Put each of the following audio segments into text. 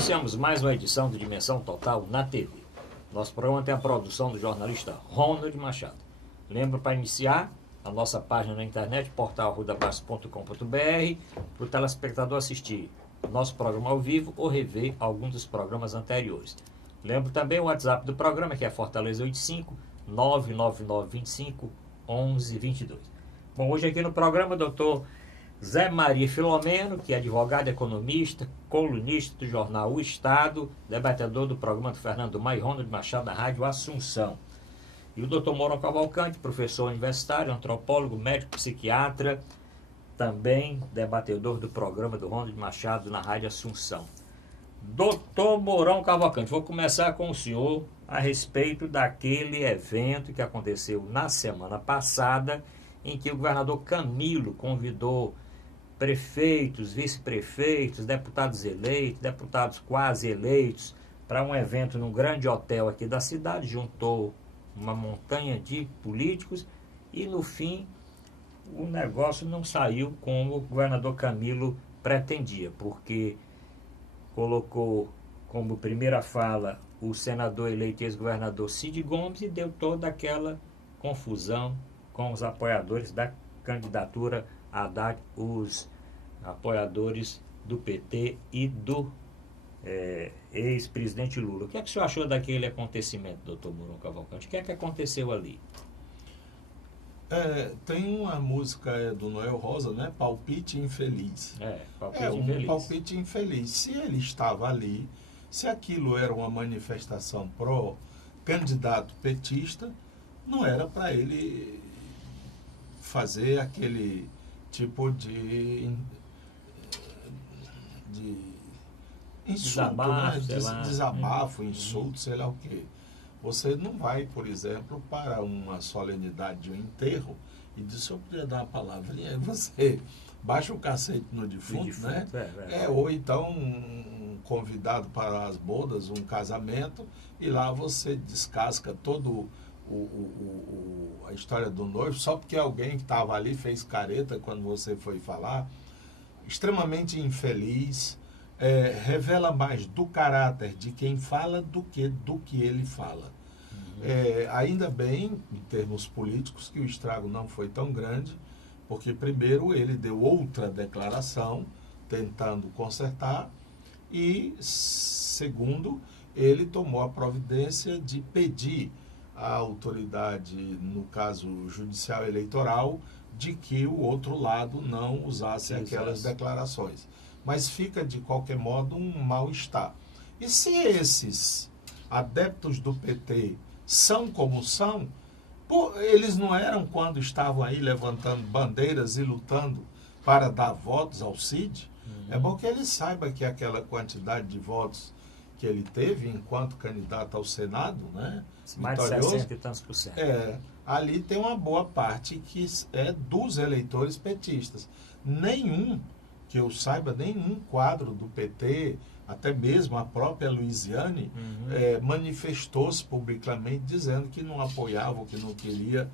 Iniciamos mais uma edição do Dimensão Total na TV. Nosso programa tem a produção do jornalista Ronald Machado. Lembro, para iniciar, a nossa página na internet, portal@rudabaixo.com.br, para o telespectador assistir nosso programa ao vivo ou rever algum dos programas anteriores. Lembro também o WhatsApp do programa, que é Fortaleza 85 99925 1122. Bom, hoje aqui no programa, doutor Zé Maria Filomeno, que é advogado, economista, colunista do jornal O Estado, debatedor do programa do Fernando Maia e Ronald Machado da Rádio Assunção. E o doutor Mourão Cavalcante, professor universitário, antropólogo, médico, psiquiatra, também debatedor do programa do Ronald Machado na Rádio Assunção. Doutor Mourão Cavalcante, vou começar com o senhor a respeito daquele evento que aconteceu na semana passada, em que o governador Camilo convidou prefeitos, vice-prefeitos, deputados eleitos, deputados quase eleitos, para um evento num grande hotel aqui da cidade, juntou uma montanha de políticos e, no fim, o negócio não saiu como o governador Camilo pretendia, porque colocou como primeira fala o senador eleito e ex-governador Cid Gomes e deu toda aquela confusão com os apoiadores da candidatura Haddad, os apoiadores do PT e do ex-presidente Lula. O que é que o senhor achou daquele acontecimento, doutor Mourão Cavalcante? O que é que aconteceu ali? Tem uma música do Noel Rosa, né? Palpite Infeliz. Palpite infeliz. Palpite infeliz. Se ele estava ali, se aquilo era uma manifestação pró-candidato petista, não era para ele fazer aquele tipo de insulto, desabafo, insulto, sei lá o quê. Você não vai, por exemplo, para uma solenidade de um enterro e diz: "Eu podia dar uma palavrinha", aí você baixa o cacete no defunto, né? Ou então um convidado para as bodas, um casamento, e lá você descasca todo a história do noivo, só porque alguém que estava ali fez careta quando você foi falar. Extremamente infeliz, revela mais do caráter de quem fala do que ele fala. Ainda bem, em termos políticos, que o estrago não foi tão grande, porque primeiro ele deu outra declaração tentando consertar e segundo, ele tomou a providência de pedir à autoridade, no caso judicial eleitoral, de que o outro lado não usasse aquelas declarações. Mas fica, de qualquer modo, um mal-estar. E se esses adeptos do PT são como são, eles não eram quando estavam aí levantando bandeiras e lutando para dar votos ao Cid? É bom que ele saiba que aquela quantidade de votos que ele teve enquanto candidato ao Senado, né, mais de 60 e tantos por cento. Ali tem uma boa parte que é dos eleitores petistas. Nenhum, que eu saiba, nenhum quadro do PT, até mesmo a própria Luiziane, manifestou-se publicamente dizendo que não apoiava ou que não queria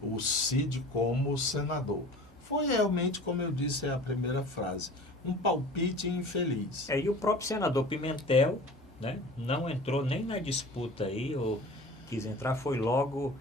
o Cid como senador. Foi realmente, como eu disse, a primeira frase, um palpite infeliz. E o próprio senador Pimentel, né, não entrou nem na disputa aí, ou quis entrar, foi logo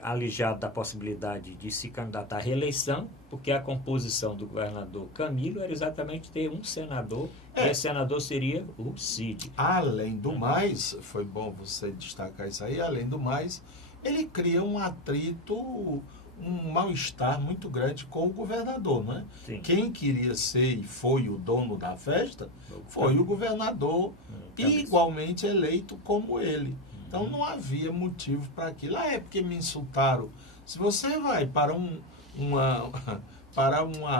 alijado da possibilidade de se candidatar à reeleição, porque a composição do governador Camilo era exatamente ter um senador, e esse senador seria o Cid. Além do mais, foi bom você destacar isso aí, além do mais, ele cria um atrito, um mal-estar muito grande com o governador, né? Sim. Quem queria ser e foi o dono da festa foi o governador, igualmente eleito como ele. Então não havia motivo para aquilo. Porque me insultaram. Se você vai para uma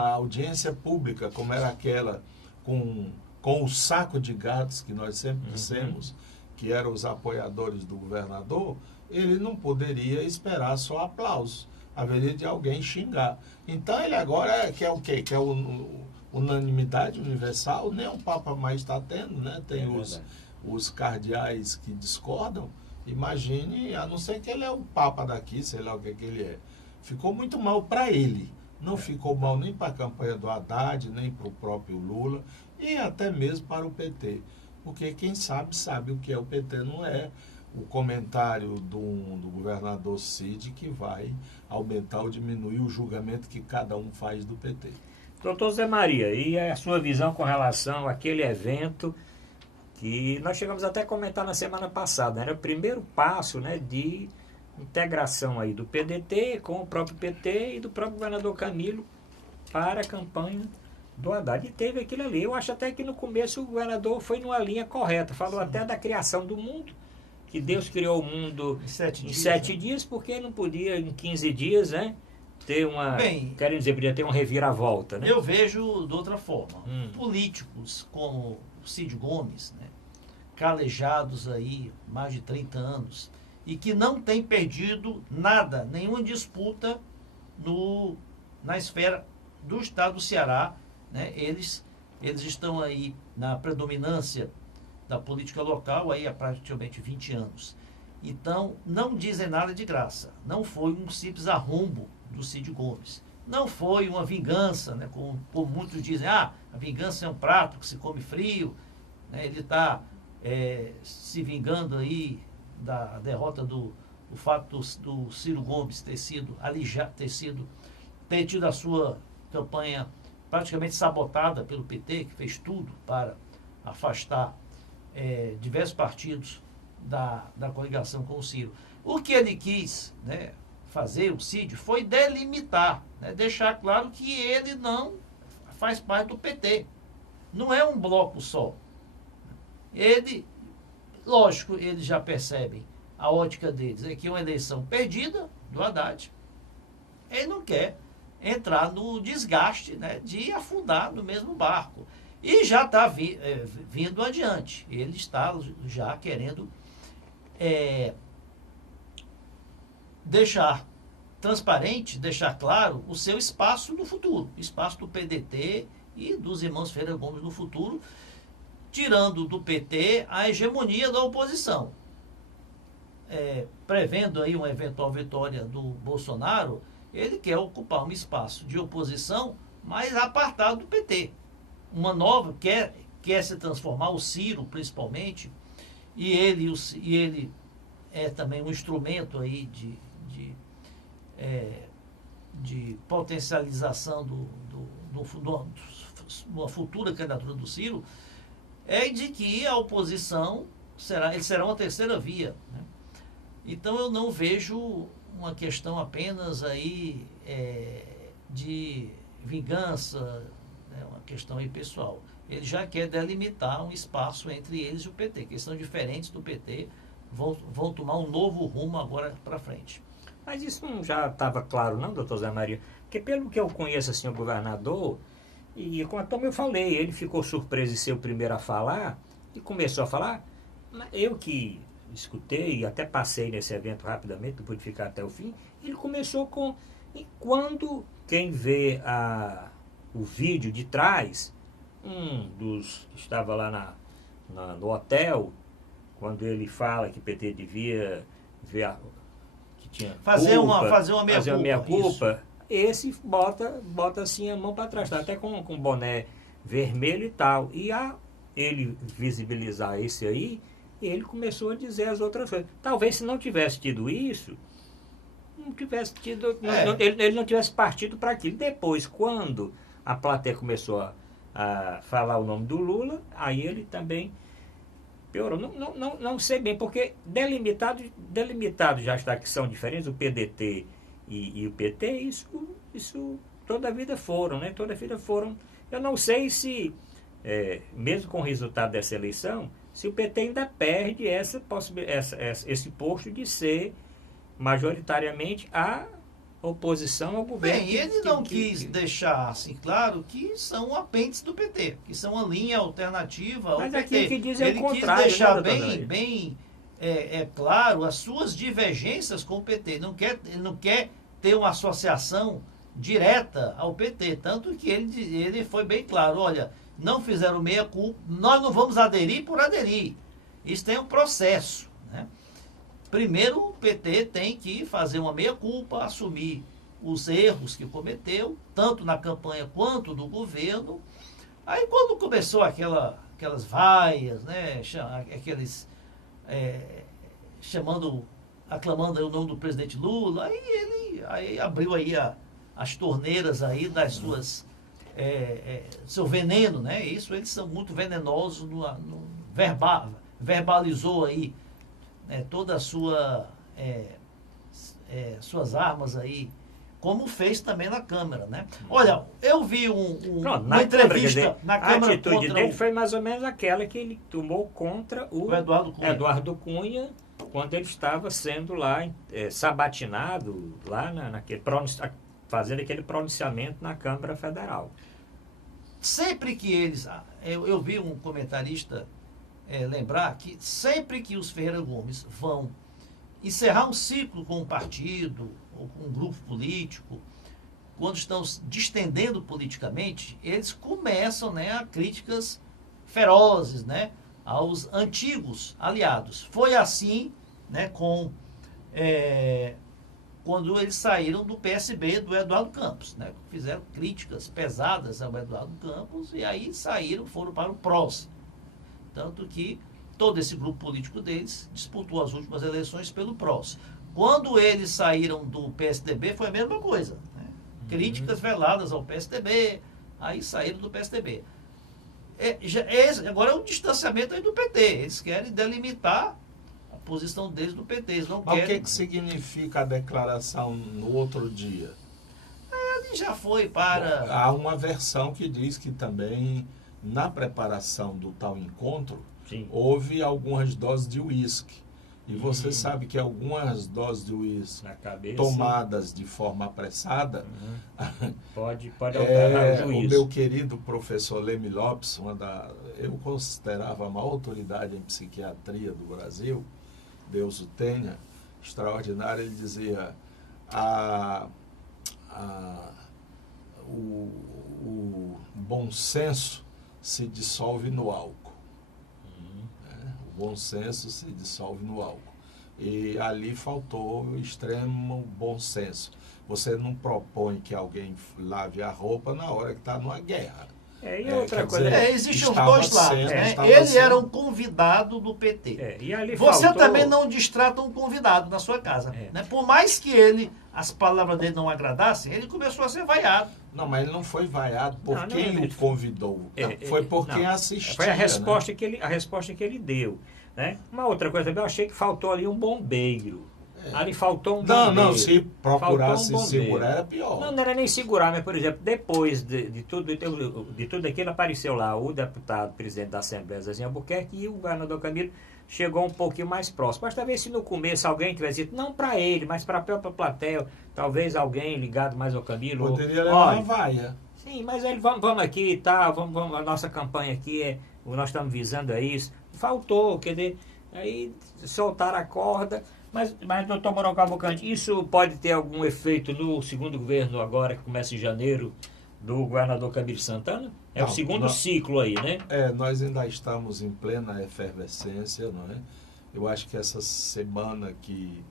audiência pública, como era aquela, com o saco de gatos que nós sempre dissemos, que eram os apoiadores do governador, ele não poderia esperar só aplausos. Haveria de alguém xingar. Então ele agora quer o quê? Quer unanimidade universal? Nem o Papa mais está tendo, né? Tem os cardeais que discordam. Imagine, a não ser que ele é o Papa daqui, sei lá o que ele é. Ficou muito mal para ele. Não ficou mal nem para a campanha do Haddad, nem para o próprio Lula, e até mesmo para o PT. Porque quem sabe o que é o PT, não é o comentário do governador Cid que vai aumentar ou diminuir o julgamento que cada um faz do PT. Doutor Zé Maria, e a sua visão com relação àquele evento que nós chegamos até a comentar na semana passada, né? Era o primeiro passo, né, de integração aí do PDT com o próprio PT e do próprio governador Camilo para a campanha do Haddad. E teve aquilo ali. Eu acho até que no começo o governador foi numa linha correta, falou até da criação do mundo, que Deus criou o mundo em 7 dias, porque não podia em 15 dias, né? Ter uma. Bem, querem dizer, podia ter uma reviravolta, né? Eu vejo de outra forma. Políticos como o Cid Gomes, né, calejados aí mais de 30 anos, e que não tem perdido nada, nenhuma disputa na esfera do estado do Ceará, né? Eles estão aí na predominância da política local aí há praticamente 20 anos. Então, não dizem nada de graça. Não foi um simples arrombo do Cid Gomes. Não foi uma vingança, né? Como muitos dizem, a vingança é um prato que se come frio, né? Ele está se vingando aí da derrota do fato do Ciro Gomes ter tido a sua campanha praticamente sabotada pelo PT, que fez tudo para afastar diversos partidos da coligação com o Ciro. O que ele quis, né, fazer, o Cid, foi delimitar, né, deixar claro que ele não faz parte do PT. Não é um bloco só. Lógico, eles já percebem, a ótica deles é que é uma eleição perdida do Haddad. Ele não quer entrar no desgaste, né, de afundar no mesmo barco. E já está vindo adiante. Ele está já querendo deixar transparente, deixar claro o seu espaço no futuro, espaço do PDT e dos irmãos Ferreira Gomes no futuro, tirando do PT a hegemonia da oposição. Prevendo aí uma eventual vitória do Bolsonaro, ele quer ocupar um espaço de oposição, mas apartado do PT. Uma nova, quer se transformar, o Ciro principalmente, e ele é também um instrumento aí de potencialização uma futura candidatura do Ciro, de que a oposição ele será uma terceira via, né? Então eu não vejo uma questão apenas aí de vingança, né, uma questão aí pessoal. Ele já quer delimitar um espaço entre eles e o PT, que são diferentes do PT, vão tomar um novo rumo agora para frente. Mas isso não já estava claro, não, doutor Zé Maria? Porque pelo que eu conheço assim, o governador, e como eu falei, ele ficou surpreso de ser o primeiro a falar, e começou a falar. Eu que escutei e até passei nesse evento rapidamente, não pude ficar até o fim, ele começou com... E quando quem vê o vídeo de trás, estava lá no hotel, quando ele fala que o PT devia ver que tinha fazer culpa, uma meia-culpa, esse bota assim a mão para trás, tá até com boné vermelho e tal. E ele visibilizar esse aí, ele começou a dizer as outras coisas. Talvez se não tivesse tido isso, não tivesse tido... Ele não tivesse partido para aquilo. Depois, quando a plateia começou a falar o nome do Lula, aí ele também piorou. Não sei bem, porque delimitado já está que são diferentes, o PDT e o PT, isso toda a vida foram, né? Toda a vida foram. Eu não sei se, mesmo com o resultado dessa eleição, se o PT ainda perde esse posto de ser majoritariamente a oposição ao governo. Bem, ele não quis deixar assim claro que são apêndices do PT, que são uma linha alternativa ao Mas PT. aqui que diz é ele o contrário, quis deixar né, bem claro as suas divergências com o PT. Ele não quer ter uma associação direta ao PT, tanto que ele foi bem claro, olha, não fizeram meia-culpa, nós não vamos aderir por aderir. Isso tem um processo, né? Primeiro, o PT tem que fazer uma meia-culpa, assumir os erros que cometeu, tanto na campanha quanto no governo. Aí, quando começou aquela aquelas vaias, né? Aqueles aclamando o nome do presidente Lula. Aí ele abriu aí as torneiras aí das suas seu veneno, né? Isso, eles são muito venenosos no verbalizou aí, né, toda a suas armas aí, como fez também na Câmara, né? Olha, eu vi uma entrevista na Câmara. A atitude dele foi mais ou menos aquela que ele tomou contra o Eduardo Cunha, quando ele estava sendo lá sabatinado lá fazendo aquele pronunciamento na Câmara Federal. Sempre que eles... Eu vi um comentarista lembrar que sempre que os Ferreira Gomes vão encerrar um ciclo com um partido ou com um grupo político, quando estão distendendo politicamente, eles começam, né, a críticas ferozes, né, aos antigos aliados. Foi assim, né, quando eles saíram do PSB do Eduardo Campos, né? Fizeram críticas pesadas ao Eduardo Campos e aí foram para o PROS. Tanto que todo esse grupo político deles disputou as últimas eleições pelo PROS. Quando eles saíram do PSDB foi a mesma coisa, né? Críticas veladas ao PSDB, aí saíram do PSDB. Agora é um distanciamento aí do PT, eles querem delimitar posição deles do PT. Eles não querem... Mas o que significa a declaração no outro dia? Ele já foi para... Bom, há uma versão que diz que também, na preparação do tal encontro, sim, houve algumas doses de uísque. E você sabe que algumas doses de uísque tomadas de forma apressada... Pode alterar o juízo. O meu querido professor Leme Lopes, eu considerava a maior autoridade em psiquiatria do Brasil, Deus o tenha, extraordinário, ele dizia o bom senso se dissolve no álcool. O bom senso se dissolve no álcool. E ali faltou o extremo bom senso. Você não propõe que alguém lave a roupa na hora que está numa guerra. E outra coisa, existem os dois lados, né? Ele era um convidado do PT. E ali você também não distrata um convidado na sua casa. Né? Por mais que as palavras dele não agradassem, ele começou a ser vaiado. Não, mas ele não foi vaiado por quem o convidou. Foi por quem assistiu. Foi a resposta, né? que ele deu. Né? Uma outra coisa também, eu achei que faltou ali um bombeiro. Ali faltou um bombeiro. Não, se procurasse segurar era pior. Não era nem segurar, mas, por exemplo, depois de tudo aquilo, apareceu lá o deputado presidente da Assembleia, Zezinho Albuquerque, e o governador Camilo chegou um pouquinho mais próximo. Mas talvez se no começo alguém tivesse dito, não para ele, mas para a própria plateia, talvez alguém ligado mais ao Camilo. Poderia levar uma vaia. Sim, mas ele, vamos aqui e tal, vamos, a nossa campanha aqui, nós estamos visando a isso. Faltou, quer dizer, aí soltaram a corda. Mas doutor Mauro Cavalcante, isso pode ter algum efeito no segundo governo agora, que começa em janeiro, do governador Camilo Santana? O segundo ciclo aí, né? Nós ainda estamos em plena efervescência, não é? Eu acho que essa semana que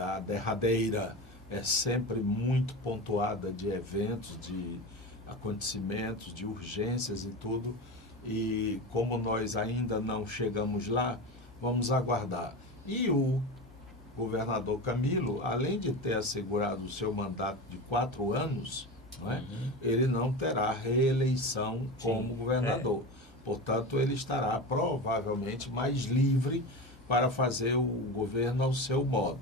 a derradeira é sempre muito pontuada de eventos, de acontecimentos, de urgências e tudo. E como nós ainda não chegamos lá, vamos aguardar. E o governador Camilo, além de ter assegurado o seu mandato de 4 anos, não é? Ele não terá reeleição como governador. Portanto, ele estará provavelmente mais livre para fazer o governo ao seu modo.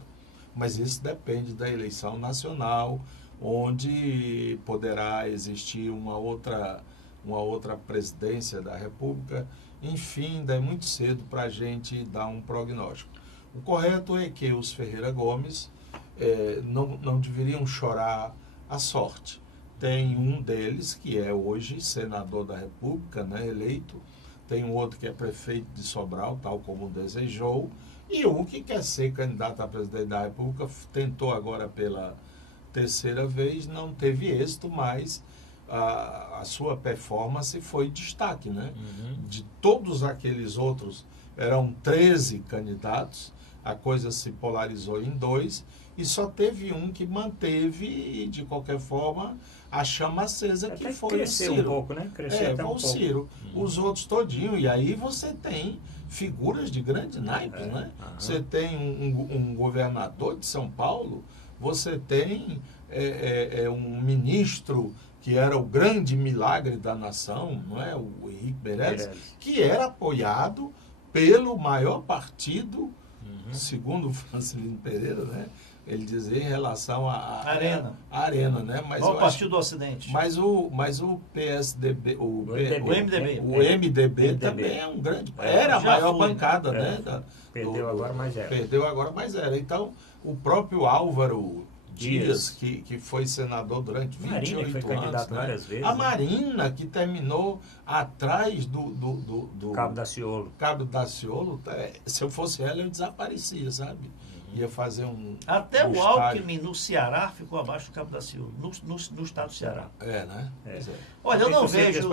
Mas isso depende da eleição nacional, onde poderá existir uma outra presidência da República. Enfim, ainda é muito cedo para a gente dar um prognóstico. O correto é que os Ferreira Gomes não deveriam chorar a sorte. Tem um deles que é hoje senador da República, né, eleito. Tem um outro que é prefeito de Sobral, tal como desejou. E um que quer ser candidato a presidente da República, tentou agora pela 3ª vez, não teve êxito, mas a sua performance foi destaque, né? De todos aqueles outros, eram 13 candidatos, a coisa se polarizou em dois e só teve um que manteve, de qualquer forma, a chama acesa, que foi o Ciro. Um pouco, né? Cresceu até foi o Ciro. Os outros todinho. E aí você tem figuras de grande naipe, né? Você tem um governador de São Paulo, você tem um ministro que era o grande milagre da nação, não é? O Henrique Meirelles, que era apoiado pelo maior partido, segundo o Francelino Pereira, né? Ele dizia em relação à Arena, né? Mas o Partido do Ocidente. Mas o PSDB, o MDB também é um grande... Era a maior bancada, né? Perdeu agora, mas era. Então, o próprio Álvaro Dias, que foi senador durante 28 foi anos. Candidato várias vezes. A Marina, que terminou atrás do Cabo Daciolo, se eu fosse ela, eu desaparecia, sabe? Ia fazer Até o Alckmin no Ceará ficou abaixo do Cabo Daciolo, no estado do Ceará. Né? Olha, eu não vejo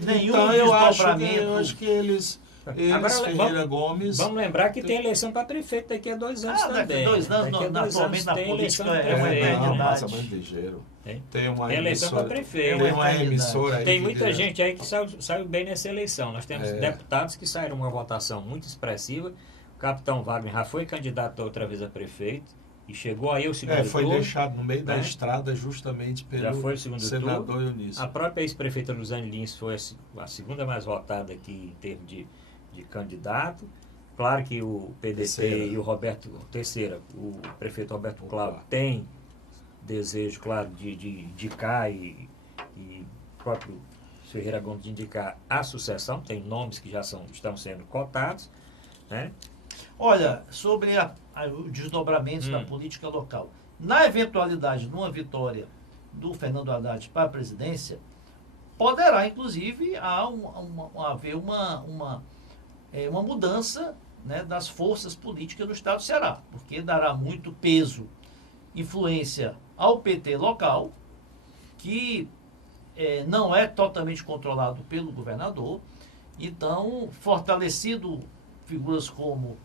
nenhum então, desdobramento. Eu acho que eles Ferreira Gomes... Vamos lembrar que tem eleição para prefeito daqui a 2 anos também. Daqui a 2 anos, atualmente na política é uma eternidade. Tem uma eleição para prefeito. Tem uma emissora aí. Tem muita gente aí que saiu bem nessa eleição. Nós temos deputados que saíram uma votação muito expressiva. O capitão Wagner já foi candidato outra vez a prefeito e chegou aí o segundo turno. Foi deixado no meio da estrada justamente pelo senador Eunício. A própria ex-prefeita Luzane Lins foi a segunda mais votada aqui em termos de candidato. Claro que o PDT e o o prefeito Roberto Cláudio tem desejo, claro, de indicar e o próprio Ferreira Gomes de indicar a sucessão. Tem nomes que já estão sendo cotados, né? Olha, sobre os desdobramentos da política local. Na eventualidade de uma vitória do Fernando Haddad para a presidência, poderá, inclusive, haver uma mudança, né, das forças políticas do Estado do Ceará, porque dará muito peso, influência ao PT local, que não é totalmente controlado pelo governador. Então, fortalecido figuras como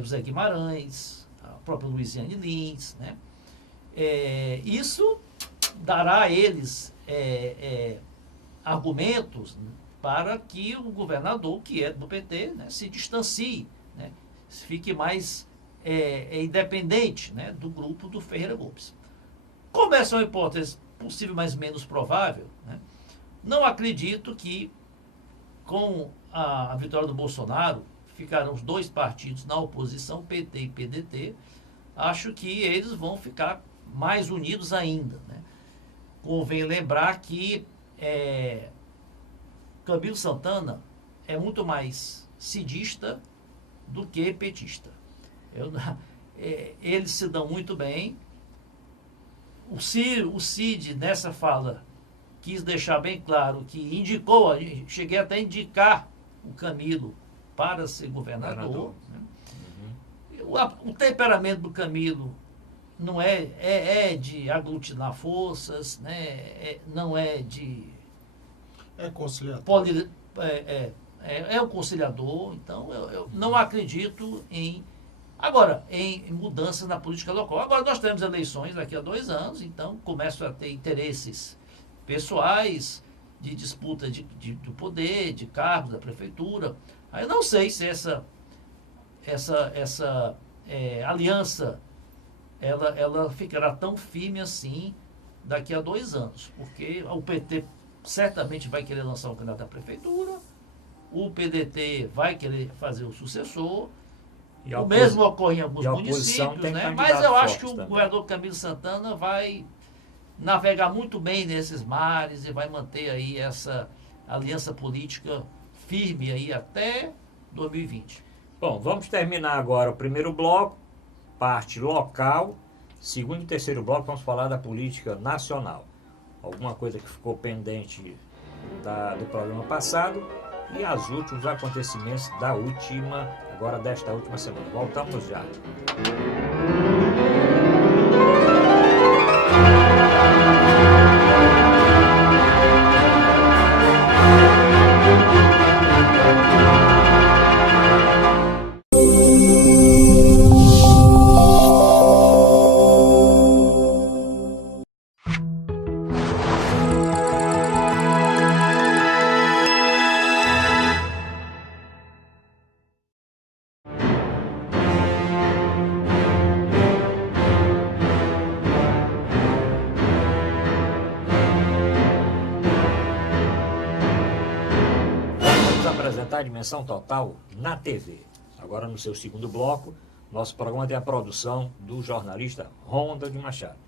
José Guimarães, a própria Luiziane Lins, né? Isso dará a eles argumentos para que o governador, que é do PT, né, se distancie, né, fique mais independente, né, do grupo do Ferreira Gomes. Como essa é uma hipótese possível, mas menos provável, né, não acredito que com a vitória do Bolsonaro ficarão os dois partidos na oposição, PT e PDT. Acho que eles vão ficar mais unidos ainda, né? Convém lembrar que Camilo Santana é muito mais cidista do que petista. Eles se dão muito bem. O Cid, nessa fala, quis deixar bem claro que cheguei até a indicar o Camilo para ser governador. Né? O temperamento do Camilo não é de aglutinar forças, né? Não é de... É conciliador. É um conciliador, então eu não acredito em mudanças na política local. Agora nós temos eleições daqui a 2 anos, então começam a ter interesses pessoais, de disputa do poder, de cargos da prefeitura. Aí eu não sei se essa aliança ela ficará tão firme assim daqui a 2 anos, porque o PT certamente vai querer lançar um candidato à prefeitura, o PDT vai querer fazer o sucessor, o mesmo ocorre em alguns municípios, né? Mas eu acho que o governador Camilo Santana vai navegar muito bem nesses mares e vai manter aí essa aliança política firme aí até 2020. Bom, vamos terminar agora o primeiro bloco, parte local. Segundo e terceiro bloco, vamos falar da política nacional. Alguma coisa que ficou pendente do programa passado e os últimos acontecimentos desta última semana. Voltamos já. contar a dimensão total na TV. Agora, no seu segundo bloco, nosso programa tem a produção do jornalista Ronda de Machado.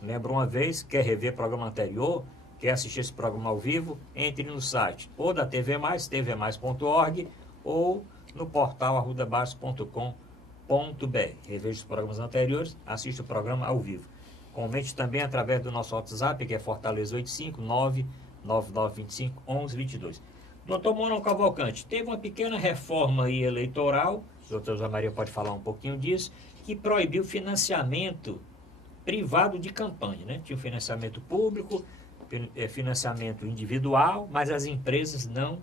Lembra uma vez, quer rever programa anterior, quer assistir esse programa ao vivo, entre no site ou da TV+, tvmais.org, ou no portal arrudabaixo.com.br. Reveja os programas anteriores, assista o programa ao vivo. Comente também através do nosso WhatsApp, que é Fortaleza 859-9925-1122. Doutor Mourão Cavalcante, teve uma pequena reforma aí eleitoral, o doutor José Maria pode falar um pouquinho disso, que proibiu financiamento privado de campanha, né? Tinha o financiamento público, financiamento individual, mas as empresas não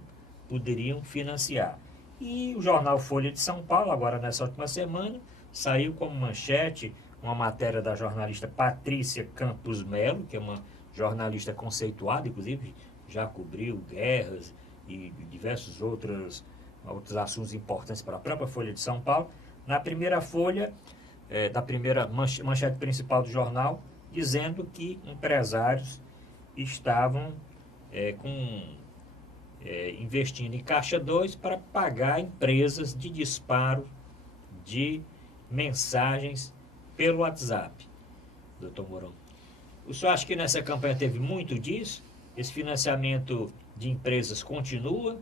poderiam financiar. E o jornal Folha de São Paulo, agora nessa última semana, saiu como manchete uma matéria da jornalista Patrícia Campos Melo, que é uma jornalista conceituada, inclusive já cobriu guerras e diversos outros assuntos importantes para a própria Folha de São Paulo. Na primeira folha, da primeira manchete principal do jornal, dizendo que empresários estavam investindo em Caixa 2 para pagar empresas de disparo de mensagens pelo WhatsApp. Doutor Mourão, o senhor acha que nessa campanha teve muito disso? Esse financiamento de empresas continua?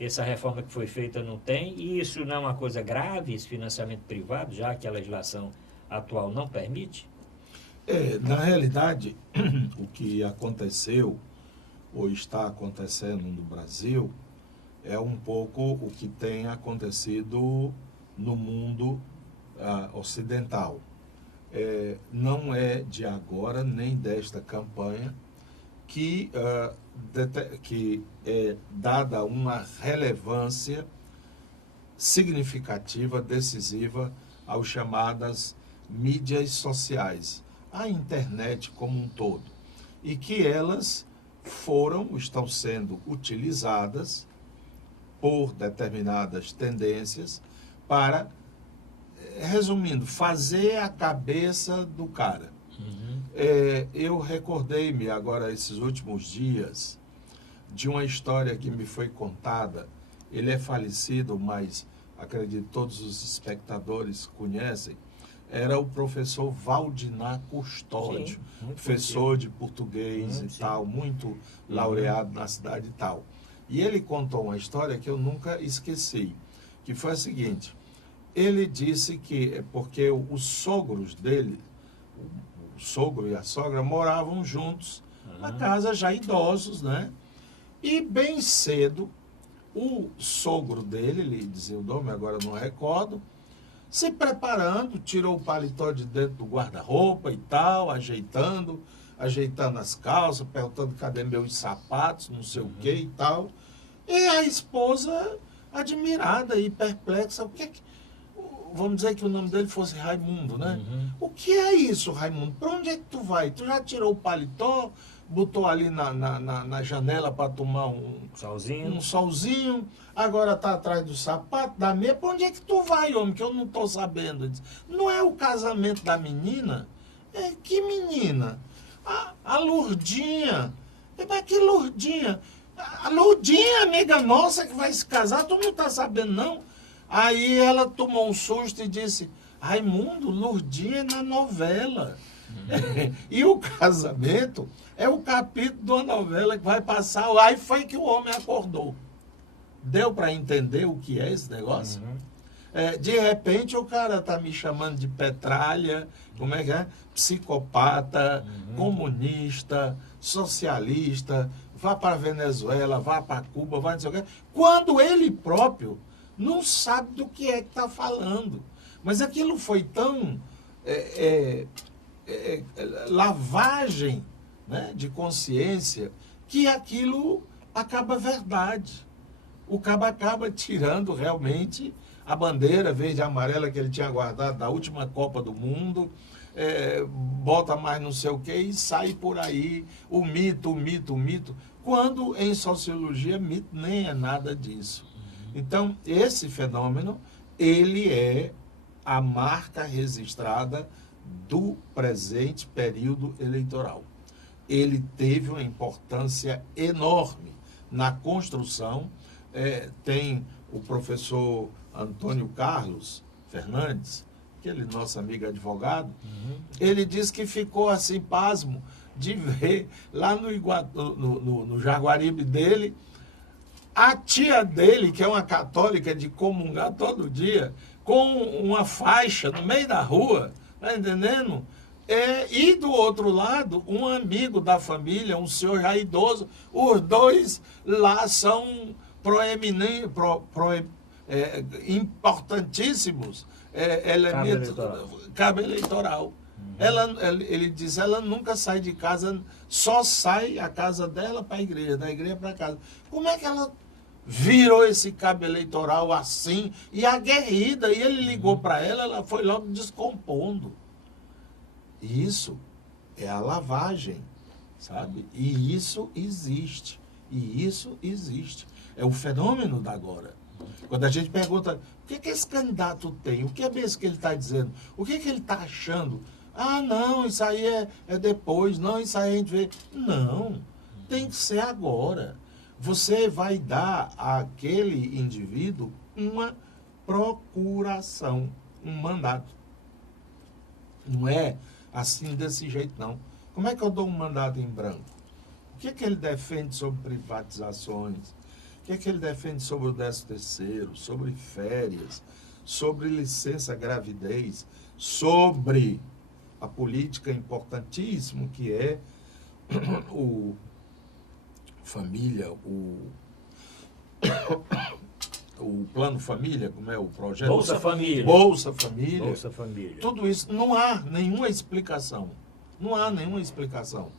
Essa reforma que foi feita não tem? E isso não é uma coisa grave, esse financiamento privado, já que a legislação atual não permite? Na realidade, o que aconteceu ou está acontecendo no Brasil é um pouco o que tem acontecido no mundo ocidental. Não é de agora, nem desta campanha, que é dada uma relevância significativa, decisiva, às chamadas mídias sociais, a internet como um todo, e que elas estão sendo utilizadas por determinadas tendências para, resumindo, fazer a cabeça do cara. Eu recordei-me agora, esses últimos dias, de uma história que me foi contada. Ele é falecido, mas acredito todos os espectadores conhecem. Era o professor Valdinar Custódio, professor de português e tal, muito laureado na cidade e tal. E ele contou uma história que eu nunca esqueci, que foi a seguinte: ele disse que, porque os sogros dele, o sogro e a sogra moravam juntos, na casa já idosos, né? E bem cedo, o sogro dele, ele dizia o nome, agora não recordo, se preparando, tirou o paletó de dentro do guarda-roupa e tal, ajeitando as calças, perguntando cadê meus sapatos, não sei o que e tal. E a esposa, admirada e perplexa, o que é que... Vamos dizer que o nome dele fosse Raimundo, né? O que é isso, Raimundo? Para onde é que tu vai? Tu já tirou o paletó, botou ali na janela para tomar um solzinho, agora tá atrás do sapato, da meia. Para onde é que tu vai, homem? Que eu não tô sabendo. Disse, não é o casamento da menina? Que menina? A Lourdinha. Mas que Lourdinha? A Lourdinha, amiga nossa, que vai se casar, tu não tá sabendo, não? Aí ela tomou um susto e disse, Raimundo, Lourdinha é na novela. E o casamento é o capítulo de uma novela que vai passar. Aí foi que o homem acordou. Deu para entender o que é esse negócio? De repente o cara tá me chamando de petralha, como é que é? Psicopata, comunista, socialista, vá para a Venezuela, vá para Cuba, vá não sei o quê. Quando ele próprio não sabe do que é que está falando. Mas aquilo foi tão lavagem, né, de consciência, que aquilo acaba verdade. O cabo acaba tirando realmente a bandeira verde e amarela que ele tinha guardado da última Copa do Mundo, bota mais não sei o que e sai por aí, o mito, quando em sociologia mito nem é nada disso. Então, esse fenômeno, ele é a marca registrada do presente período eleitoral. Ele teve uma importância enorme na construção. Tem o professor Antônio Carlos Fernandes, aquele nosso amigo advogado, ele disse que ficou assim, pasmo, de ver lá no Jaguaribe dele, a tia dele, que é uma católica de comungar todo dia, com uma faixa no meio da rua, tá entendendo? E do outro lado, um amigo da família, um senhor já idoso, os dois lá são proeminentes, importantíssimos elementos, cabo eleitoral. Ele diz, ela nunca sai de casa, só sai a casa dela para a igreja, da igreja para casa. Como é que ela virou esse cabo eleitoral assim, e aguerrida, e ele ligou para ela foi logo descompondo. Isso é a lavagem, sabe? E isso existe. E isso existe. É o fenômeno da agora. Quando a gente pergunta, o que esse candidato tem? O que é mesmo que ele está dizendo? O que ele está achando? Ah, não, isso aí é depois. Não, isso aí a gente vê. Não, tem que ser agora. Você vai dar àquele indivíduo uma procuração, um mandato. Não é assim, desse jeito, não. Como é que eu dou um mandato em branco? O que ele defende sobre privatizações? O que ele defende sobre o 13º, sobre férias, sobre licença gravidez, sobre a política importantíssima que é o família, o plano família, como é o projeto? Bolsa Família. Bolsa Família. Bolsa Família. Tudo isso, não há nenhuma explicação. Não há nenhuma explicação.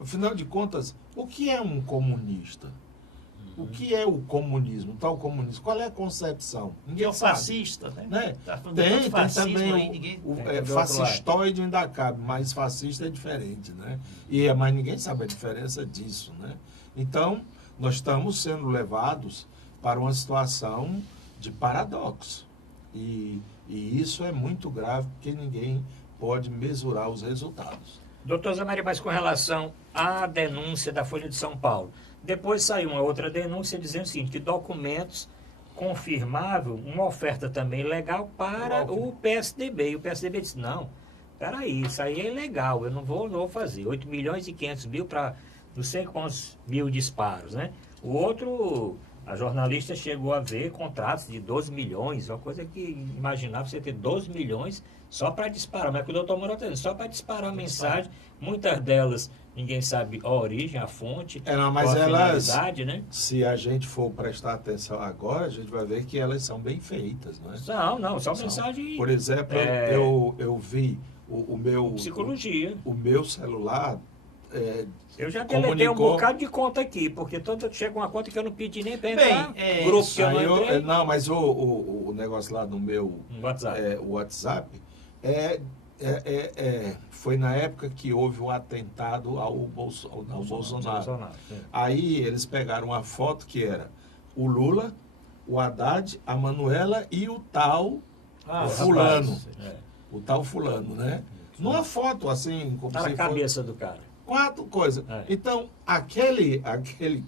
Afinal de contas, o que é um comunista? O que é o comunismo, tal comunismo? Qual é a concepção? Ninguém é o fascista, né? Tá falando tem fascismo também aí, fascistoide ainda cabe, mas fascista é diferente, né? Mas ninguém sabe a diferença disso, né? Então, nós estamos sendo levados para uma situação de paradoxo. E isso é muito grave, porque ninguém pode mesurar os resultados. Doutor Zé Maria, mas com relação à denúncia da Folha de São Paulo, depois saiu uma outra denúncia dizendo o seguinte, que documentos confirmavam uma oferta também legal para o PSDB. E o PSDB disse, não, peraí, isso aí é ilegal, eu não vou fazer. 8 milhões e 500 mil para não sei quantos mil disparos, né? O outro, a jornalista chegou a ver contratos de 12 milhões, uma coisa que imaginava você ter 12 milhões só para disparar, mas é que o doutor Mourão está dizendo, só para disparar a mensagem, muitas delas ninguém sabe a origem, a fonte, mas a finalidade, né? Se a gente for prestar atenção agora, a gente vai ver que elas são bem feitas, não é? Não, só mensagem... Por exemplo, eu vi o meu... Psicologia. O meu celular... Eu já deletei um bocado de conta aqui, porque toda chega uma conta que eu não pedi nem para entrar, grupo que eu não entrei. Não, mas o negócio lá no meu WhatsApp foi na época que houve o atentado ao Bolsonaro. Aí eles pegaram uma foto que era o Lula, o Haddad, a Manuela e o tal fulano. O tal fulano, né? Numa foto assim, como se na cabeça do cara. 4 coisas. Então, aquele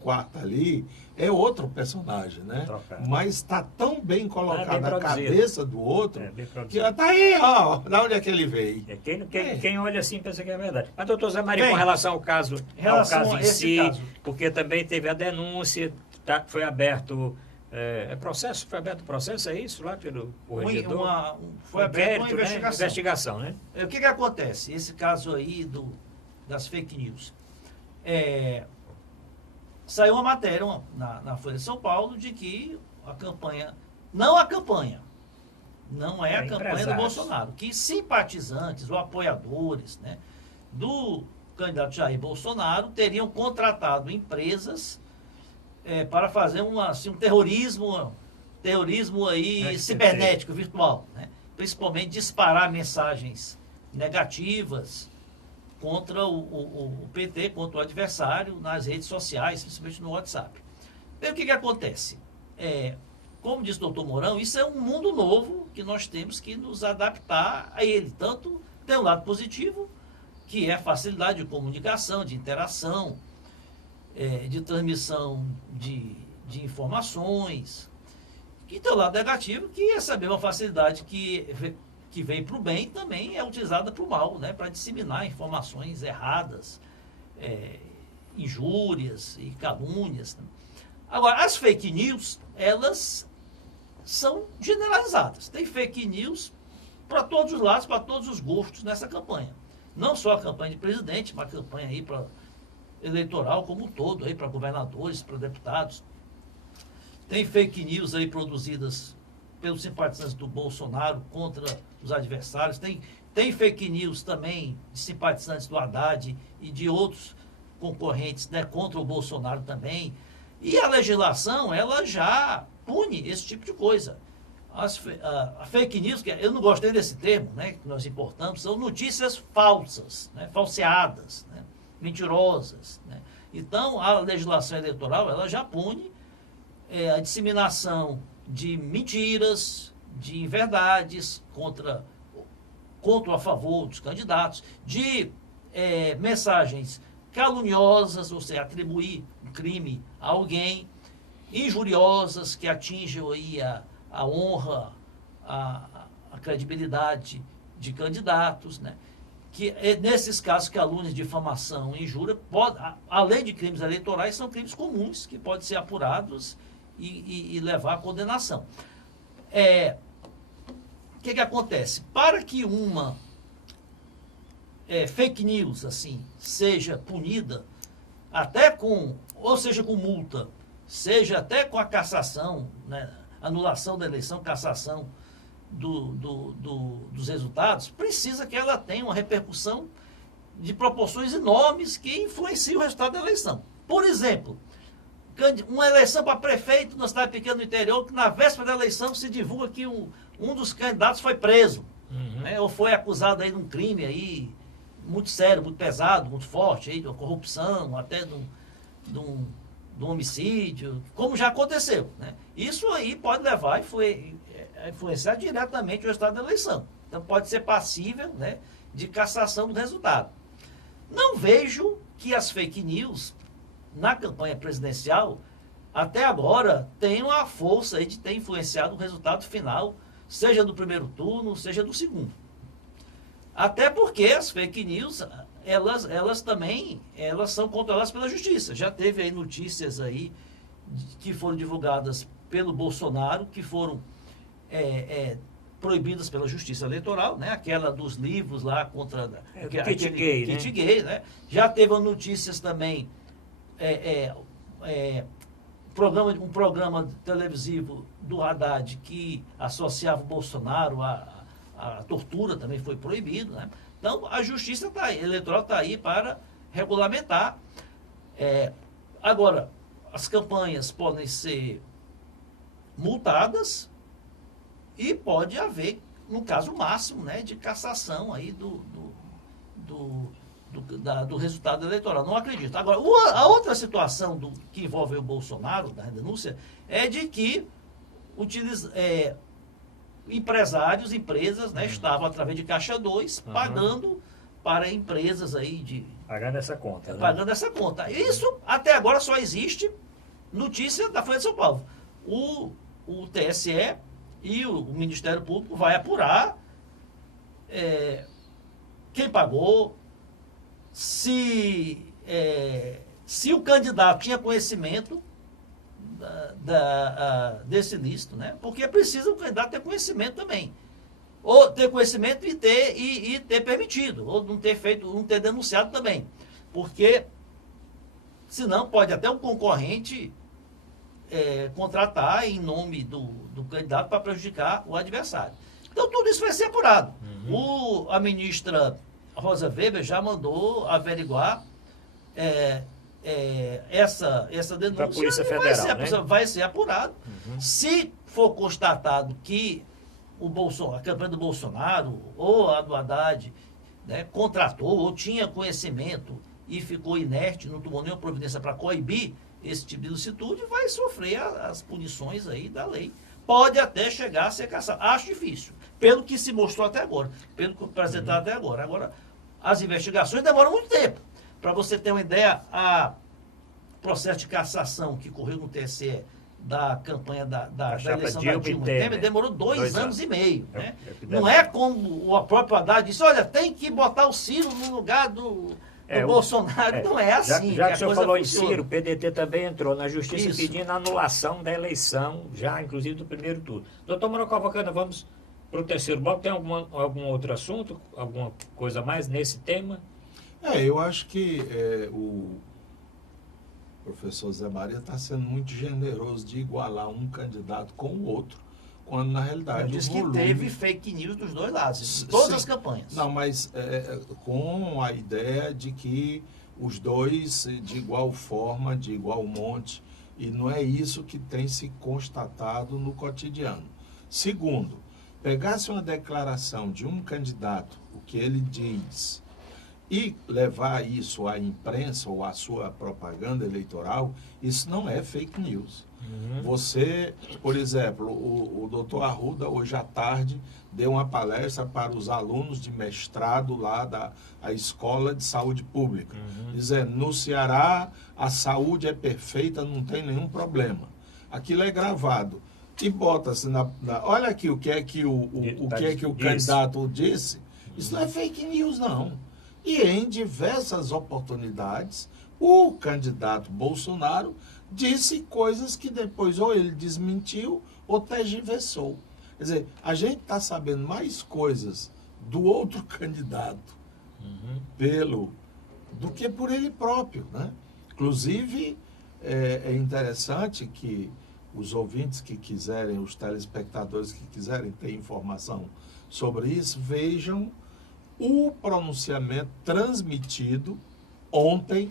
quarto ali é outro personagem, né? Mas está tão bem colocado na cabeça do outro que está aí, ó, da onde é que ele veio. Quem olha assim pensa que é verdade. Mas, doutor Zé Maria, com relação ao caso em si, porque também teve a denúncia, foi aberto... foi aberto o processo, é isso? Lá pelo corregedor? Foi aberto uma investigação, né? O que acontece? Esse caso aí das fake news. Saiu uma matéria na Folha de São Paulo de que a campanha, não é a campanha do Bolsonaro, que simpatizantes ou apoiadores, né, do candidato Jair Bolsonaro teriam contratado empresas para fazer um terrorismo aí cibernético, virtual, né? Principalmente disparar mensagens negativas contra o PT, contra o adversário nas redes sociais, principalmente no WhatsApp. E o que acontece? Como disse o doutor Mourão, isso é um mundo novo que nós temos que nos adaptar a ele. Tanto tem um lado positivo, que é a facilidade de comunicação, de interação, de transmissão de informações, E tem o lado negativo, que essa mesma facilidade que veio para o bem também é utilizada para o mal, né? Para disseminar informações erradas, injúrias e calúnias. Né? Agora, as fake news, elas são generalizadas. Tem fake news para todos os lados, para todos os gostos nessa campanha. Não só a campanha de presidente, mas a campanha aí para eleitoral como um todo, aí para governadores, para deputados. Tem fake news aí produzidas pelos simpatizantes do Bolsonaro contra os adversários. Tem fake news também de simpatizantes do Haddad e de outros concorrentes, né, contra o Bolsonaro também. E a legislação, ela já pune esse tipo de coisa. A fake news, que eu não gostei desse termo, né, que nós importamos, são notícias falsas, né, falseadas, né, mentirosas. Né. Então, a legislação eleitoral, ela já pune a disseminação de mentiras, de inverdades contra ou a favor dos candidatos, de mensagens caluniosas, ou seja, atribuir um crime a alguém, injuriosas, que atinjam aí a honra, a credibilidade de candidatos, né? Que nesses casos, calúnias, difamação e injúria, além de crimes eleitorais, são crimes comuns que podem ser apurados e levar à condenação. O que acontece? Para que uma fake news assim seja punida, até ou seja com multa, seja até com a cassação, né, anulação da eleição, cassação dos resultados, precisa que ela tenha uma repercussão de proporções enormes que influenciem o resultado da eleição. Por exemplo, uma eleição para prefeito na cidade pequena do interior, que na véspera da eleição se divulga que um dos candidatos foi preso, né, ou foi acusado aí de um crime aí muito sério, muito pesado, muito forte, aí, de uma corrupção, até de um homicídio, como já aconteceu. Né? Isso aí pode levar a influenciar diretamente o resultado da eleição. Então pode ser passível, né, de cassação do resultado. Não vejo que as fake news na campanha presidencial, até agora, tenham a força aí de ter influenciado o resultado final, seja do primeiro turno, seja do segundo. Até porque as fake news, elas também são controladas pela justiça. Já teve aí notícias aí que foram divulgadas pelo Bolsonaro, que foram proibidas pela justiça eleitoral, né? Aquela dos livros lá contra kit gay, né? Kit gay, né? Já teve notícias também, um programa televisivo do Haddad que associava o Bolsonaro a tortura, também foi proibido, né? Então, a justiça eleitoral está aí para regulamentar. Agora, as campanhas podem ser multadas e pode haver, no caso máximo, né, de cassação aí do resultado eleitoral. Não acredito. Agora, a outra situação que envolve o Bolsonaro, da denúncia, é de que empresários, empresas, né, estavam através de Caixa 2 pagando para empresas aí pagando essa conta. Pagando essa conta. Isso até agora só existe notícia da Folha de São Paulo. O TSE e o Ministério Público vai apurar quem pagou, se o candidato tinha conhecimento desse ilícito, né? Porque precisa o candidato ter conhecimento também. Ou ter conhecimento e ter permitido, ou não ter denunciado também. Porque senão pode até um concorrente contratar em nome do candidato para prejudicar o adversário. Então tudo isso vai ser apurado. A ministra Rosa Weber já mandou averiguar essa denúncia. Da Polícia Federal, vai ser apurado. Se for constatado que a campanha do Bolsonaro ou a do Haddad, né, contratou ou tinha conhecimento e ficou inerte, não tomou nenhuma providência para coibir esse tipo de ilicitude, vai sofrer as punições aí da lei. Pode até chegar a ser caçado. Acho difícil, pelo que se mostrou até agora, pelo que apresentado até agora. Agora, as investigações demoram muito tempo. Para você ter uma ideia, o processo de cassação que correu no TSE da campanha da chapa eleição Dilma da Dilma e Temer. Temer demorou 2 anos e meio. É, Né? é o que Não demora. é como o próprio Haddad disse, olha, tem que botar o Ciro no lugar do Bolsonaro. Não é assim. Já que o senhor falou em funciona. Ciro, o PDT também entrou na justiça Isso. pedindo a anulação da eleição, já inclusive do primeiro turno. Doutor Mourão Cavalcante, vamos para o terceiro bloco. Tem algum outro assunto, alguma coisa mais nesse tema? Eu acho que o professor Zé Maria está sendo muito generoso de igualar um candidato com o outro, quando na realidade Diz o que volume... teve fake news dos dois lados, em todas Sim. as campanhas. Não, mas com a ideia de que os dois de igual forma, de igual monte, e não é isso que tem se constatado no cotidiano. Segundo, pegasse uma declaração de um candidato, o que ele diz, e levar isso à imprensa ou à sua propaganda eleitoral, isso não é fake news. Você, por exemplo, o doutor Arruda, hoje à tarde, deu uma palestra para os alunos de mestrado lá da Escola de Saúde Pública, dizendo, no Ceará a saúde é perfeita, não tem nenhum problema. Aquilo é gravado. E bota-se olha aqui o que é que o candidato disse. Isso não é fake news, não. E em diversas oportunidades, o candidato Bolsonaro disse coisas que depois ou ele desmentiu ou tergiversou. Quer dizer, a gente está sabendo mais coisas do outro candidato do que por ele próprio, né? Inclusive, é interessante que os ouvintes que quiserem, os telespectadores que quiserem ter informação sobre isso, vejam o pronunciamento transmitido ontem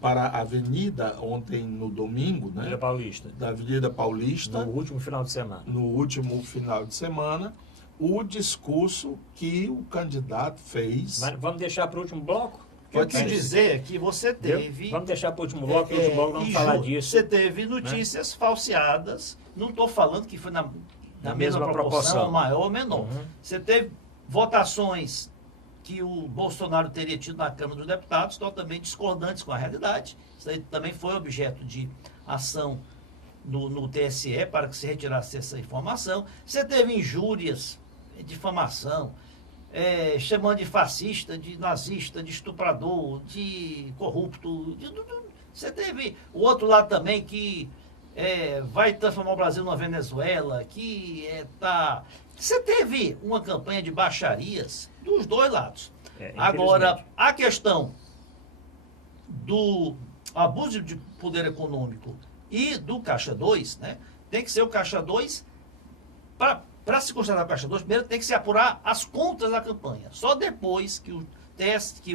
para a Avenida, ontem no domingo, né? Avenida Paulista. Da Avenida Paulista. No último final de semana. No último final de semana, o discurso que o candidato fez. Mas vamos deixar para o último bloco? Eu quis dizer que você teve... Vamos deixar para o último bloco, o último bloco vamos falar disso. Você teve notícias falseadas, não estou falando que foi na mesma proporção, ou maior ou menor. Você teve votações que o Bolsonaro teria tido na Câmara dos Deputados, totalmente discordantes com a realidade. Isso aí também foi objeto de ação no TSE para que se retirasse essa informação. Você teve injúrias, difamação, chamando de fascista, de nazista, de estuprador, de corrupto. Você teve o outro lado também que vai transformar o Brasil numa Venezuela, Você teve uma campanha de baixarias dos dois lados. Agora, a questão do abuso de poder econômico e do Caixa 2, né, tem que ser o Caixa 2, para se constatar o Caixa 2, primeiro tem que se apurar as contas da campanha. Só depois que o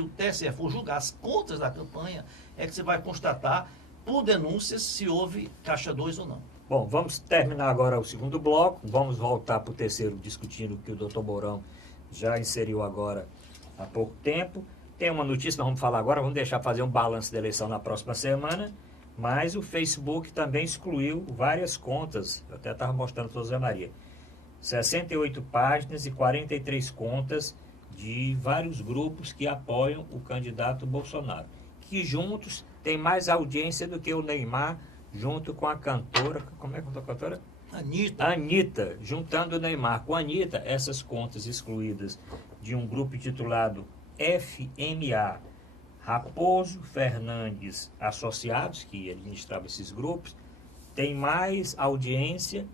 TSE for julgar as contas da campanha, é que você vai constatar, por denúncias, se houve Caixa 2 ou não. Bom, vamos terminar agora o segundo bloco, vamos voltar para o terceiro, discutindo o que o doutor Mourão já inseriu agora há pouco tempo. Tem uma notícia, nós vamos falar agora, vamos deixar fazer um balanço da eleição na próxima semana, mas o Facebook também excluiu várias contas, eu até estava mostrando para o Zé Maria, 68 páginas e 43 contas de vários grupos que apoiam o candidato Bolsonaro, que juntos têm mais audiência do que o Neymar, junto com a cantora, como é que é a cantora? Anitta, juntando o Neymar com a Anitta, essas contas excluídas de um grupo titulado FMA, Raposo Fernandes Associados, que administrava esses grupos, tem mais audiência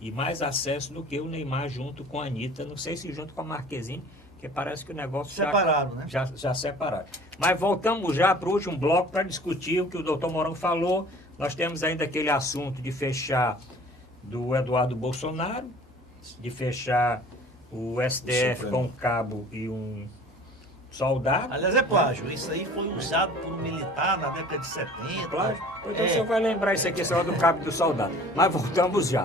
e mais acesso do que o Neymar junto com a Anitta, não sei se junto com a Marquezine, que parece que o negócio separaram, né? Já separaram. Mas voltamos já para o último bloco para discutir o que o doutor Mourão falou. Nós temos ainda aquele assunto de fechar do Eduardo Bolsonaro, de fechar o STF com um cabo e um soldado. Aliás, é plágio. Isso aí foi usado por um militar na década de 70. Plágio? Então o senhor vai lembrar isso aqui, essa hora do cabo e do soldado. Mas voltamos já.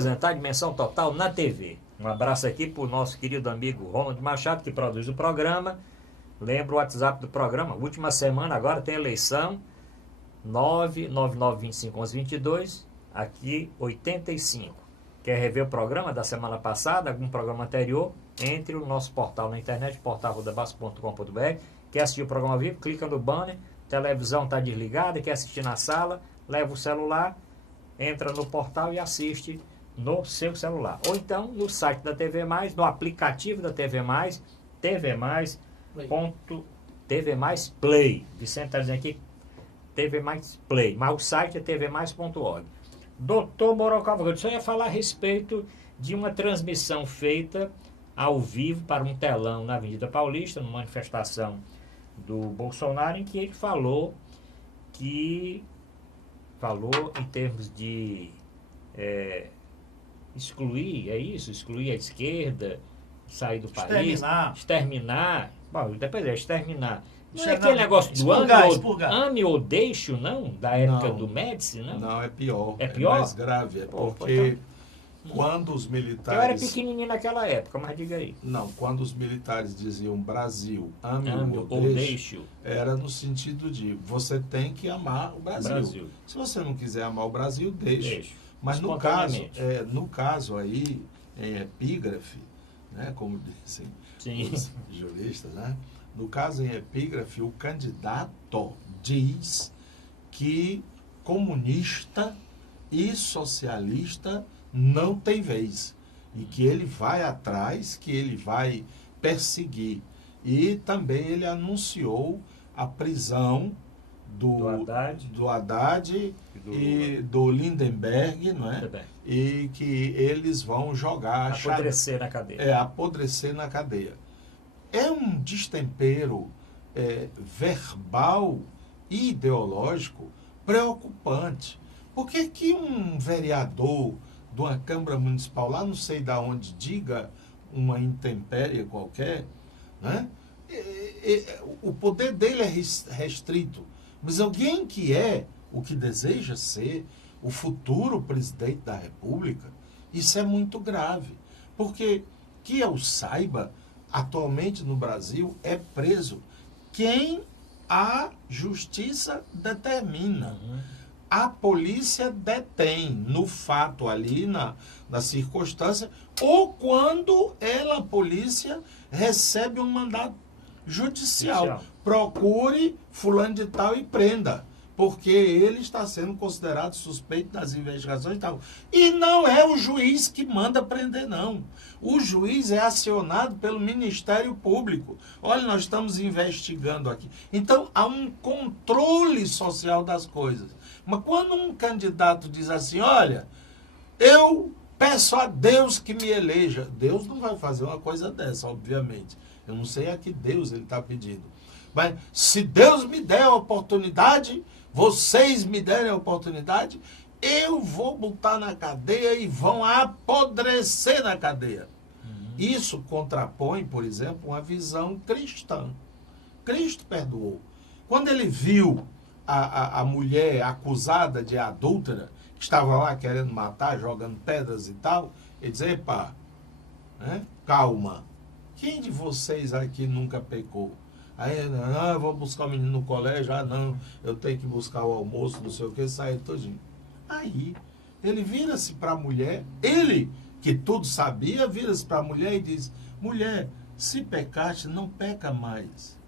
apresentar Dimensão Total na TV. Um abraço aqui para o nosso querido amigo Ronald Machado, que produz o programa. Lembra o WhatsApp do programa? Última semana, agora tem eleição. 999251122, aqui 85. Quer rever o programa da semana passada, algum programa anterior? Entre no nosso portal na internet, portalrudabaixo.com.br. Quer assistir o programa ao vivo? Clica no banner, televisão está desligada, quer assistir na sala, leva o celular, entra no portal e assiste no seu celular. Ou então no site da TV+, no aplicativo da TV+, TV+, Play. Vicente está dizendo aqui, TV+, Play, mas o site é tvmais.org. Doutor Moro Cavalcante, o senhor ia falar a respeito de uma transmissão feita ao vivo para um telão na Avenida Paulista, numa manifestação do Bolsonaro, em que ele falou em termos de excluir, excluir a esquerda, sair do país, exterminar. Bom, depois exterminar. Não é aquele negócio do ame ou deixe, não? Da época do Médici, não? Não, é pior. É pior? É mais grave. Porque quando os militares... Eu era pequenininho naquela época, mas diga aí. Não, quando os militares diziam Brasil, ame ou deixe, era no sentido de você tem que amar o Brasil. Se você não quiser amar o Brasil, deixe. Mas no caso aí, em epígrafe, né, como dizem os juristas, né? No caso, em epígrafe, o candidato diz que comunista e socialista não tem vez. E que ele vai atrás, que ele vai perseguir. E também ele anunciou a prisão do Haddad e do Lindenberg, não é? E que eles vão jogar... Apodrecer na cadeia. Apodrecer na cadeia. É um destempero verbal e ideológico preocupante. Por que um vereador de uma Câmara Municipal, lá não sei de onde, diga uma intempérie qualquer, né? O poder dele é restrito. Mas alguém que é o que deseja ser o futuro presidente da República, isso é muito grave. Porque, que eu saiba, atualmente no Brasil é preso quem a justiça determina. A polícia detém no fato ali, na circunstância, ou quando a polícia recebe um mandato judicial. Procure fulano de tal e prenda, porque ele está sendo considerado suspeito das investigações e tal. E não é o juiz que manda prender, não. O juiz é acionado pelo Ministério Público. Olha, nós estamos investigando aqui. Então, há um controle social das coisas. Mas quando um candidato diz assim, olha, eu peço a Deus que me eleja. Deus não vai fazer uma coisa dessa, obviamente. Eu não sei a que Deus ele está pedindo. Mas se Deus me der a oportunidade, vocês me derem a oportunidade, eu vou botar na cadeia e vão apodrecer na cadeia. Isso contrapõe, por exemplo, uma visão cristã. Cristo perdoou. Quando ele viu a mulher acusada de adúltera, que estava lá querendo matar, jogando pedras e tal, ele disse, epa, né? Calma, quem de vocês aqui nunca pecou? Aí, não, eu vou buscar o menino no colégio, não, eu tenho que buscar o almoço, não sei o que, sai todinho. Aí, ele vira-se para a mulher, ele, que tudo sabia, vira-se para a mulher e diz, mulher, se pecaste, não peca mais.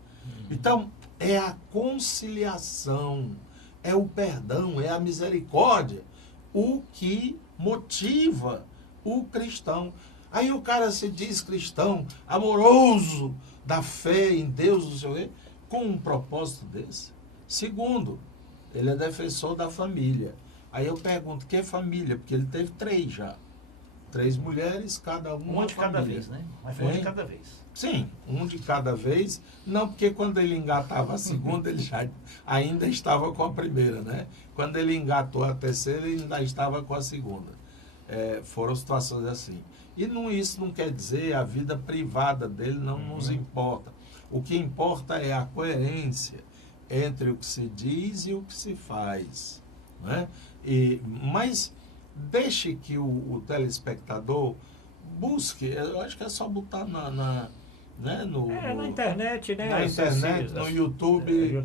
Então, é a conciliação, é o perdão, é a misericórdia, o que motiva o cristão. Aí o cara se diz cristão, amoroso, da fé em Deus, não sei o quê, com um propósito desse. Segundo, ele é defensor da família. Aí eu pergunto, que é família? Porque ele teve 3 já. 3 mulheres, cada uma de cada vez, né? Mas foi um de cada vez. Sim, um de cada vez. Não, porque quando ele engatava a segunda, ele já ainda estava com a primeira, né? Quando ele engatou a terceira, ele ainda estava com a segunda. Foram situações assim. E isso não quer dizer a vida privada dele não nos importa. O que importa é a coerência entre o que se diz e o que se faz. Né? Mas deixe que o telespectador busque. Eu acho que é só botar né, na internet, né? Na internet, no YouTube,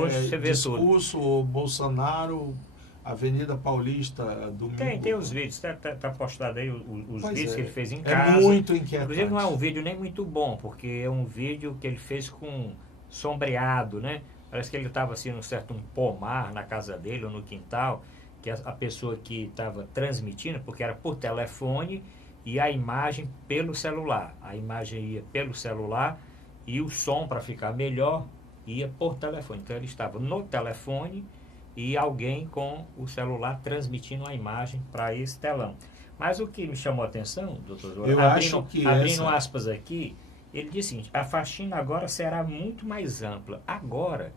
hoje você vê discurso Bolsonaro, Avenida Paulista, domingo. Tem os vídeos, tá postado aí os vídeos que ele fez em É casa. muito inquietante. Inclusive não é um vídeo nem muito bom, porque é um vídeo que ele fez com sombreado, né? Parece que ele estava assim num certo pomar na casa dele ou no quintal, que a pessoa que estava transmitindo, porque era por telefone, e a imagem pelo celular. A imagem ia pelo celular e o som, para ficar melhor, ia por telefone. Então ele estava no telefone e alguém com o celular transmitindo a imagem para esse telão. Mas o que me chamou a atenção, doutor João, abrindo aspas aqui, ele disse o seguinte: a faxina agora será muito mais ampla. Agora,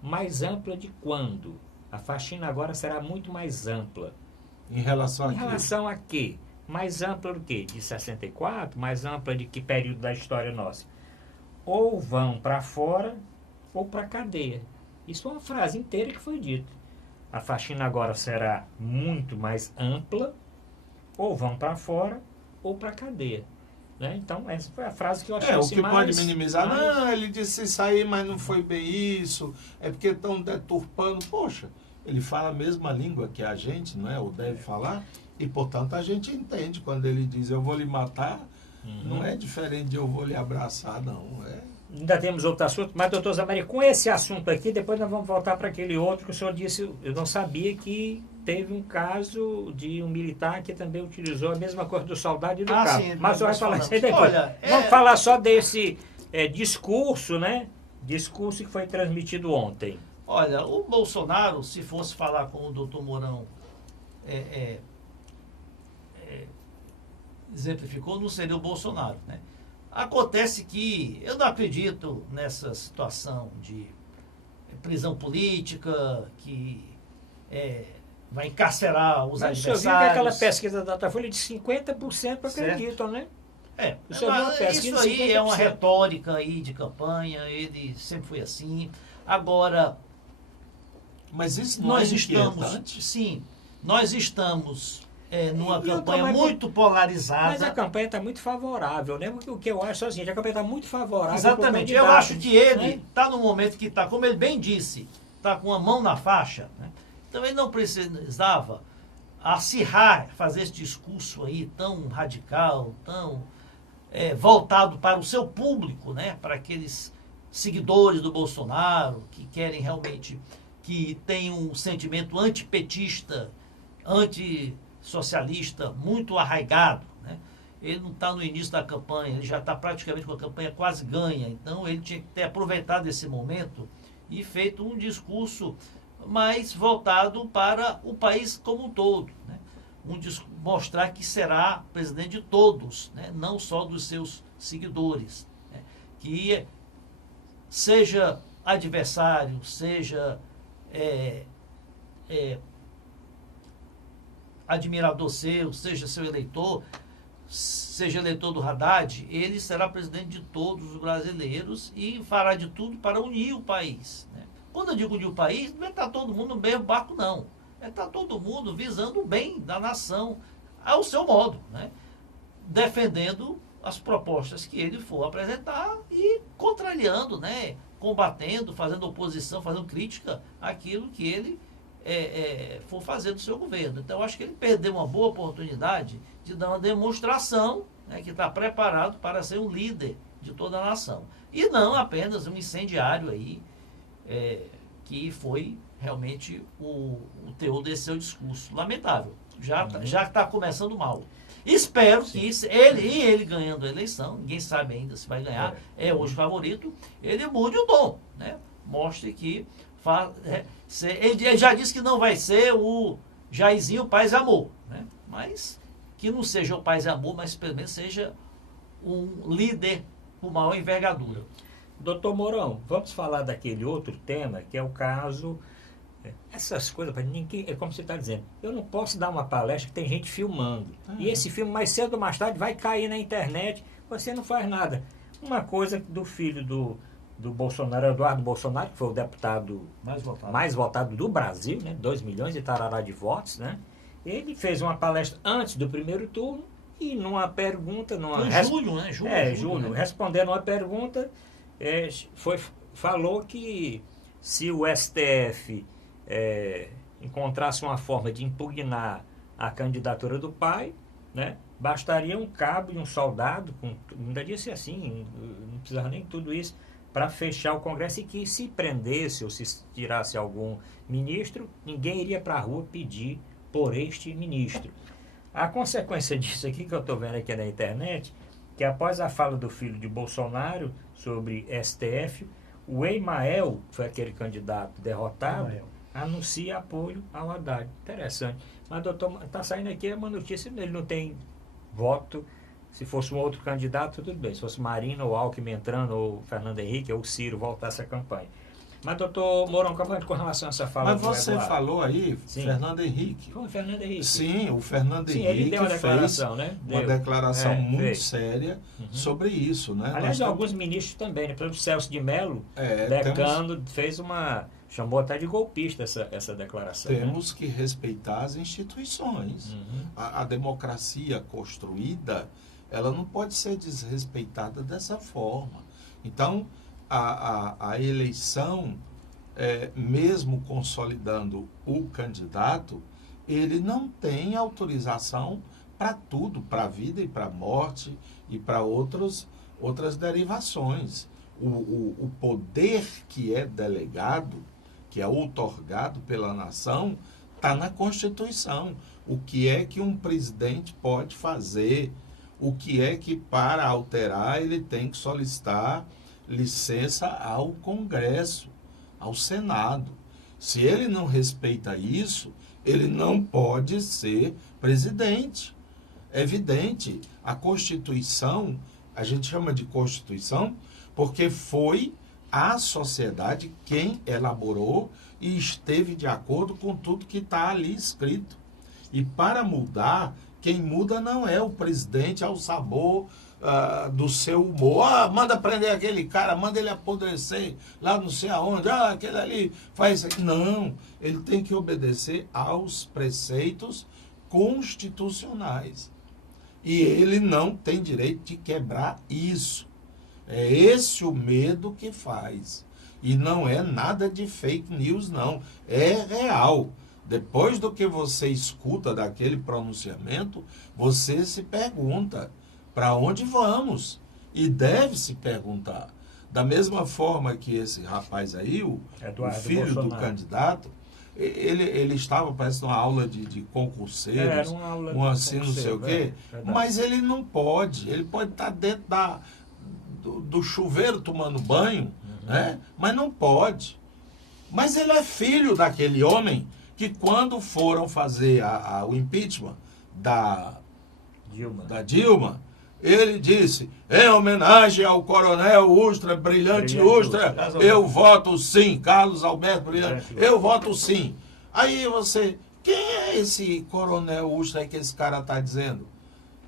mais ampla de quando? A faxina agora será muito mais ampla. Em relação a quê? Mais ampla do quê? De 64? Mais ampla de que período da história nossa? Ou vão para fora ou para a cadeia. Isso é uma frase inteira que foi dita. A faxina agora será muito mais ampla, ou vão para fora ou para a cadeia. Né? Então, essa foi a frase que eu achei o que mais, pode minimizar. Não, ele disse isso aí, mas não foi bem isso. É porque estão deturpando. Poxa, ele fala a mesma língua que a gente, não é? Ou deve falar. E, portanto, a gente entende quando ele diz eu vou lhe matar. Não é diferente de eu vou lhe abraçar, não. Ainda temos outro assunto, mas, doutor Zamari, com esse assunto aqui, depois nós vamos voltar para aquele outro que o senhor disse. Eu não sabia que teve um caso de um militar que também utilizou a mesma coisa do soldado e do cabo. Sim, mas o senhor vai falar isso aí depois. Olha, vamos falar só desse discurso, né? Discurso que foi transmitido ontem. Olha, o Bolsonaro, se fosse falar com o doutor Mourão, exemplificou, não seria o Bolsonaro, né? Acontece que eu não acredito nessa situação de prisão política, que vai encarcerar os adversários. Mas o senhor viu que aquela pesquisa da Datafolha de 50% acreditam, né? Isso aí é uma retórica aí de campanha, ele sempre foi assim. Agora, mas isso não nós estamos numa campanha muito polarizada. Mas a campanha está muito favorável, né? O que eu acho é o seguinte, a campanha está muito favorável. Exatamente. Eu acho que ele está no momento que está, como ele bem disse, está com a mão na faixa, né? Então ele não precisava acirrar, fazer esse discurso aí tão radical, tão voltado para o seu público, né? Para aqueles seguidores do Bolsonaro que querem realmente, que tem um sentimento antipetista, antissocialista muito arraigado, né? Ele não está no início da campanha, ele já está praticamente com a campanha quase ganha, então ele tinha que ter aproveitado esse momento e feito um discurso mais voltado para o país como um todo, né? Mostrar que será presidente de todos, né? Não só dos seus seguidores, né? Que seja adversário, seja admirador seu, seja seu eleitor, seja eleitor do Haddad, ele será presidente de todos os brasileiros e fará de tudo para unir o país, né? Quando eu digo unir o país, não é estar todo mundo no mesmo barco, não. É estar todo mundo visando o bem da nação, ao seu modo, né? Defendendo as propostas que ele for apresentar e contrariando, né? Combatendo, fazendo oposição, fazendo crítica àquilo que ele for fazer do seu governo. Então, eu acho que ele perdeu uma boa oportunidade de dar uma demonstração, né, que está preparado para ser um líder de toda a nação. E não apenas um incendiário aí, que foi realmente o teor desse seu discurso. Lamentável. Já está começando mal. Espero que ele ganhando a eleição, ninguém sabe ainda se vai ganhar, é hoje o favorito, ele mude o tom, né? Mostre que ele já disse que não vai ser o Jairzinho Paz e Amor, né? Mas que não seja o Paz e Amor, mas pelo menos seja um líder com maior envergadura. Doutor Mourão, vamos falar daquele outro tema, que é o caso. Essas coisas, para ninguém, é como você está dizendo, eu não posso dar uma palestra que tem gente filmando. E esse filme, mais cedo ou mais tarde, vai cair na internet, você não faz nada. Uma coisa do filho do Bolsonaro, Eduardo Bolsonaro, que foi o deputado mais votado do Brasil, né? 2 milhões e tarará de votos, né? Ele fez uma palestra antes do primeiro turno e numa pergunta... Foi julho, né? Julho. Né? Respondendo uma pergunta, falou que se o STF encontrasse uma forma de impugnar a candidatura do pai, né, bastaria um cabo e um soldado, ainda disse assim, não precisava nem tudo isso, para fechar o Congresso, e que se prendesse ou se tirasse algum ministro, ninguém iria para a rua pedir por este ministro. A consequência disso aqui que eu estou vendo aqui na internet, que após a fala do filho de Bolsonaro sobre STF, o Emael, que foi aquele candidato derrotado, anuncia apoio ao Haddad. Interessante. Mas, doutor, está saindo aqui uma notícia, ele não tem voto. Se fosse um outro candidato, tudo bem. Se fosse Marina ou Alckmin entrando, ou Fernando Henrique, ou Ciro voltasse à campanha. Mas, doutor Mourão, com relação a essa fala... Mas você falou aí, sim, Fernando Henrique. Foi o Fernando Henrique. Sim, o Fernando Henrique ele deu uma declaração, fez né? uma declaração muito fez. séria sobre isso, né? Aliás, alguns ministros também, né? Por exemplo, Celso de Mello, decano, fez uma... Chamou até de golpista essa declaração. Temos que respeitar as instituições. A democracia construída, ela não pode ser desrespeitada dessa forma. Então, a eleição, mesmo consolidando o candidato, ele não tem autorização para tudo, para a vida e para a morte e para outras derivações. O poder que é delegado, que é outorgado pela nação, está na Constituição. O que é que um presidente pode fazer? O que é que, para alterar, ele tem que solicitar licença ao Congresso, ao Senado. Se ele não respeita isso, ele não pode ser presidente. É evidente, a Constituição, a gente chama de Constituição porque foi a sociedade quem elaborou e esteve de acordo com tudo que está ali escrito. E para mudar, quem muda não é o presidente ao sabor do seu humor. Manda prender aquele cara, manda ele apodrecer lá não sei aonde, aquele ali faz isso aqui. Não, ele tem que obedecer aos preceitos constitucionais. E ele não tem direito de quebrar isso. É esse o medo que faz. E não é nada de fake news, não. É real. Depois do que você escuta daquele pronunciamento, você se pergunta, para onde vamos? E deve se perguntar. Da mesma forma que esse rapaz aí, o filho do candidato, ele estava, parece, numa aula de concurseiros, um assim, não sei o quê, mas ele não pode. Ele pode estar dentro do chuveiro tomando banho, né? Mas não pode. Mas ele é filho daquele homem que, quando foram fazer o impeachment da Dilma, ele disse, em homenagem ao coronel Ustra, brilhante Ustra, eu voto sim, Carlos Alberto Brilhante, eu voto sim. Aí você, quem é esse coronel Ustra que esse cara está dizendo?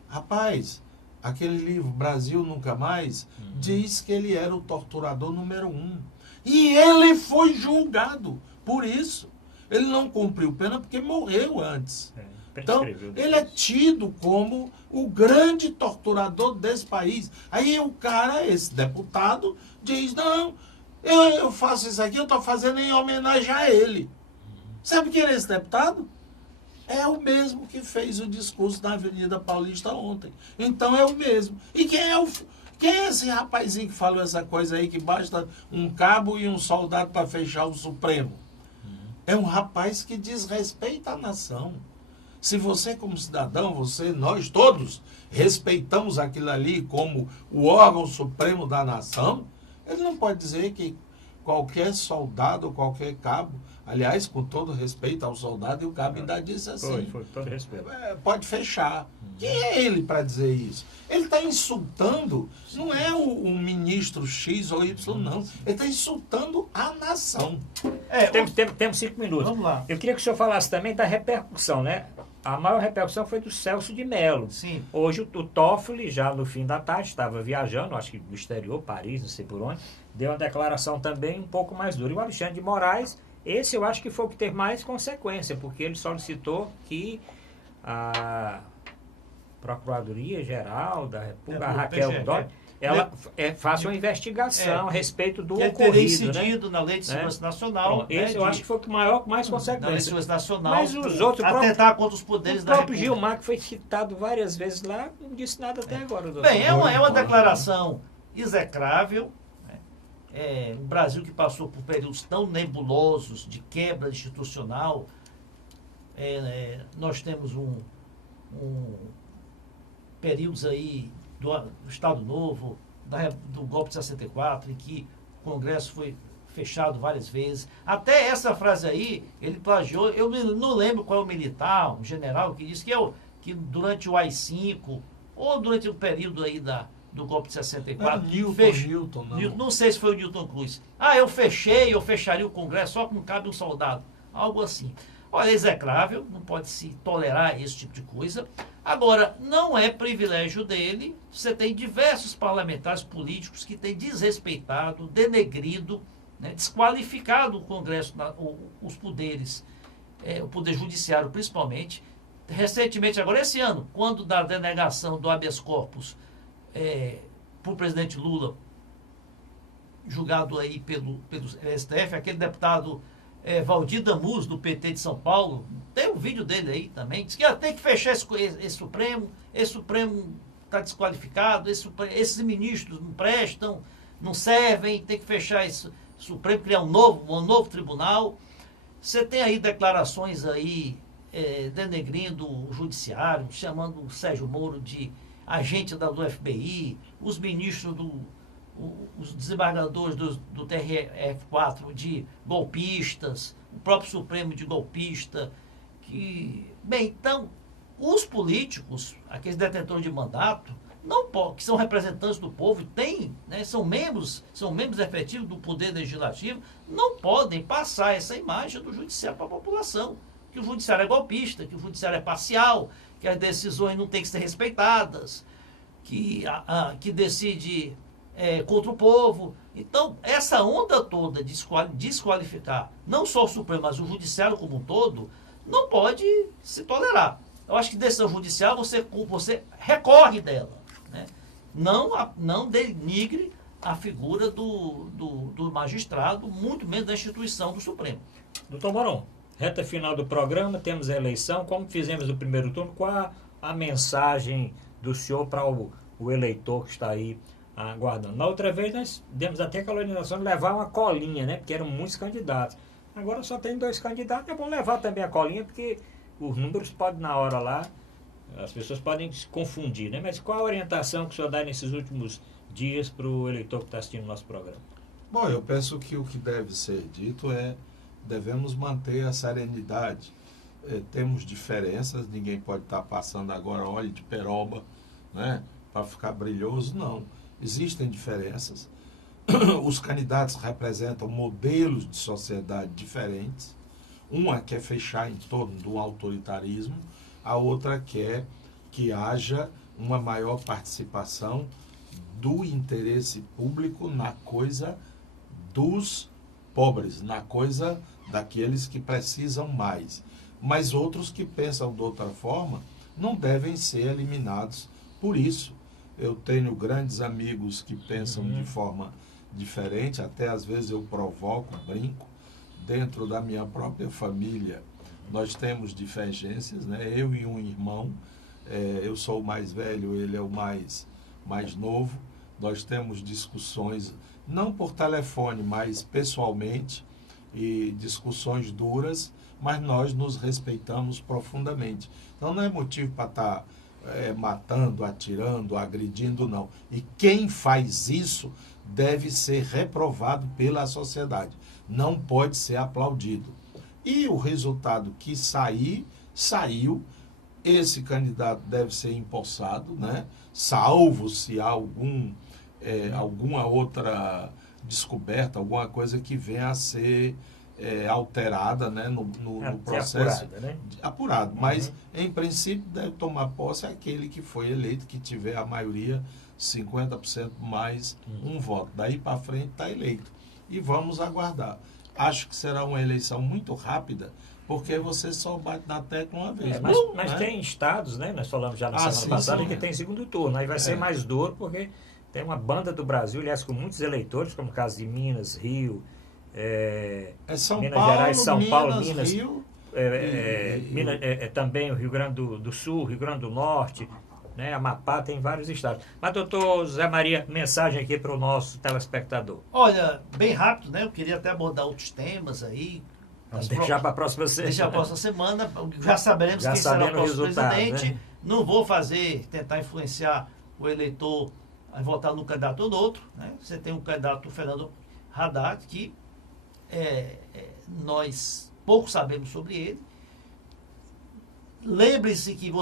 Rapaz, aquele livro Brasil Nunca Mais diz que ele era o torturador número 1. E ele foi julgado por isso. Ele não cumpriu pena porque morreu antes. Então, ele é tido como o grande torturador desse país. Aí o cara, esse deputado, diz, não, eu faço isso aqui, eu estou fazendo em homenagem a ele. Sabe quem é esse deputado? É o mesmo que fez o discurso na Avenida Paulista ontem. Então é o mesmo. E quem é esse rapazinho que falou essa coisa aí, que basta um cabo e um soldado para fechar o Supremo? É um rapaz que desrespeita a nação. Se você, como cidadão, nós todos respeitamos aquilo ali como o órgão supremo da nação, ele não pode dizer que qualquer soldado ou qualquer cabo, aliás, com todo respeito ao soldado, e o cabo ainda disse assim, foi todo respeito. Pode fechar. Quem é ele para dizer isso? Ele está insultando, não é o ministro X ou Y, não. Ele está insultando a nação. Temos 5 minutos. Vamos lá. Eu queria que o senhor falasse também da repercussão, né? A maior repercussão foi do Celso de Mello. Sim. Hoje o Toffoli, já no fim da tarde, estava viajando, acho que no exterior, Paris, não sei por onde, deu uma declaração também um pouco mais dura. E o Alexandre de Moraes, esse eu acho que foi o que teve mais consequência, porque ele solicitou que a Procuradoria-Geral da República, a do Raquel PGR, Dodge, ela faça uma investigação a respeito do que ocorrido, teria incidido, né, na Lei de Né? Segurança Nacional. Pronto, esse eu acho que foi o que mais na Lei de consequência. Segurança Nacional, Mas os outros, atentar contra os poderes o da próprio República. Gilmar, que foi citado várias vezes lá, não disse nada até agora. Doutor. Bem, é uma declaração execrável. Né? Um Brasil que passou por períodos tão nebulosos de quebra institucional. Nós temos períodos aí do Estado Novo, do golpe de 64, em que o Congresso foi fechado várias vezes. Até essa frase aí, ele plagiou, eu não lembro qual é o militar, um general, que disse que durante o AI-5, ou durante o período aí do golpe de 64... Newton, não sei se foi o Newton Cruz. Eu fecharia o Congresso só com cabe um soldado. Algo assim. Olha, é execrável, não pode se tolerar esse tipo de coisa. Agora, não é privilégio dele. Você tem diversos parlamentares políticos que têm desrespeitado, denegrido, né, desqualificado o Congresso, os poderes, o Poder Judiciário principalmente. Recentemente, agora esse ano, quando da denegação do habeas corpus por presidente Lula, julgado aí pelo STF, aquele deputado Valdir Damus, do PT de São Paulo, tem um vídeo dele aí também, diz que tem que fechar esse Supremo está desqualificado, esses ministros não prestam, não servem, tem que fechar esse Supremo, criar um novo tribunal. Você tem aí declarações aí denegrindo o judiciário, chamando o Sérgio Moro de agente do FBI, os ministros os desembargadores do TRF4 de golpistas, o próprio Supremo de golpista. Então, os políticos, aqueles detentores de mandato, que são representantes do povo, são membros efetivos do Poder Legislativo, não podem passar essa imagem do Judiciário para a população, que o Judiciário é golpista, que o Judiciário é parcial, que as decisões não têm que ser respeitadas, que decide contra o povo. Então, essa onda toda de desqualificar não só o Supremo, mas o Judiciário como um todo, não pode se tolerar. Eu acho que decisão judicial você recorre dela. Né? Não denigre a figura do magistrado, muito menos da instituição do Supremo. Doutor Moron, reta final do programa, temos a eleição. Como fizemos no primeiro turno, qual a mensagem do senhor para o eleitor que está aí aguardando? Na outra vez nós demos até aquela orientação de levar uma colinha, né? Porque eram muitos candidatos. Agora só tem 2 candidatos, é bom levar também a colinha, porque os números podem, na hora lá, as pessoas podem se confundir, né? Mas qual a orientação que o senhor dá nesses últimos dias para o eleitor que está assistindo o nosso programa? Bom, eu penso que o que deve ser dito devemos manter a serenidade. Temos diferenças, ninguém pode estar passando agora óleo de peroba, né, para ficar brilhoso, não. Existem diferenças. Os candidatos representam modelos de sociedade diferentes. Uma quer fechar em torno do autoritarismo, a outra quer que haja uma maior participação do interesse público na coisa dos pobres, na coisa daqueles que precisam mais. Mas outros que pensam de outra forma não devem ser eliminados por isso. Eu tenho grandes amigos que pensam de forma diferente, até às vezes eu provoco, brinco. Dentro da minha própria família, nós temos divergências, né? Eu e um irmão, eu sou o mais velho, ele é o mais novo. Nós temos discussões, não por telefone, mas pessoalmente, e discussões duras, mas nós nos respeitamos profundamente. Então não é motivo para estar matando, atirando, agredindo, não. E quem faz isso deve ser reprovado pela sociedade. Não pode ser aplaudido. E o resultado que saiu, esse candidato deve ser empossado, né? Salvo se há alguma outra descoberta, alguma coisa que venha a ser alterada, né? no processo. Apurada, né? Apurado. Mas, em princípio, deve tomar posse aquele que foi eleito, que tiver a maioria, 50% mais um voto. Daí para frente está eleito. E vamos aguardar. Acho que será uma eleição muito rápida, Porque você só bate na tecla uma vez. Mas né? tem estados, né? Nós falamos já na semana passada, que tem segundo turno. Aí vai ser mais duro, porque tem uma banda do Brasil, aliás, com muitos eleitores, como no caso de Minas, Rio, São Minas Paulo, Gerais, São Paulo, Minas, Rio, Minas, também o Rio Grande do Sul, Rio Grande do Norte, né? Amapá, tem vários estados. Mas, doutor Zé Maria, mensagem aqui para o nosso telespectador. Olha, bem rápido, né? Eu queria até abordar outros temas aí. Vamos deixar para a próxima semana. Deixar a próxima semana. Já saberemos quem será o próximo presidente. Né? Não vou tentar influenciar o eleitor a votar num candidato ou no outro. Né? Você tem um candidato, o Fernando Haddad, que nós pouco sabemos sobre ele. Lembre-se que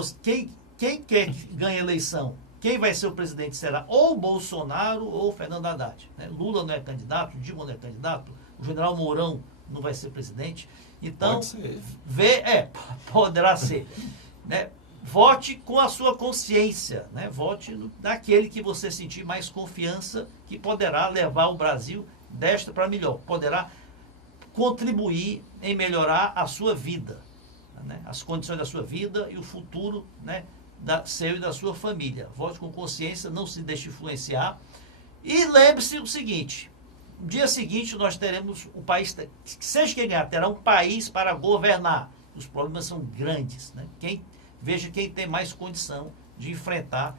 quem quer que ganhe a eleição, quem vai ser o presidente será ou Bolsonaro ou Fernando Haddad. Né? Lula não é candidato, Dilma não é candidato, o general Mourão não vai ser presidente. Então, poderá ser. Né? Vote com a sua consciência. Né? Vote naquele que você sentir mais confiança, que poderá levar o Brasil desta para melhor. Poderá contribuir em melhorar a sua vida. Né? As condições da sua vida e o futuro, né? Seu e da sua família. Vote com consciência, não se deixe influenciar. E lembre-se o seguinte: no dia seguinte nós teremos o país, seja quem ganhar, terá um país para governar. Os problemas são grandes. Né? Veja quem tem mais condição de enfrentar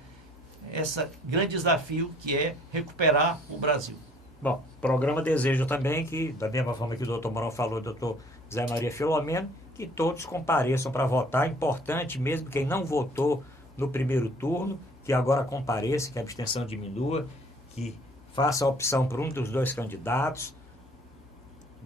esse grande desafio que é recuperar o Brasil. Bom, o programa deseja também que, da mesma forma que o doutor Mourão falou, o doutor Zé Maria Filomeno, que todos compareçam para votar. É importante, mesmo quem não votou no primeiro turno, que agora compareça, que a abstenção diminua, que faça a opção por um dos dois candidatos.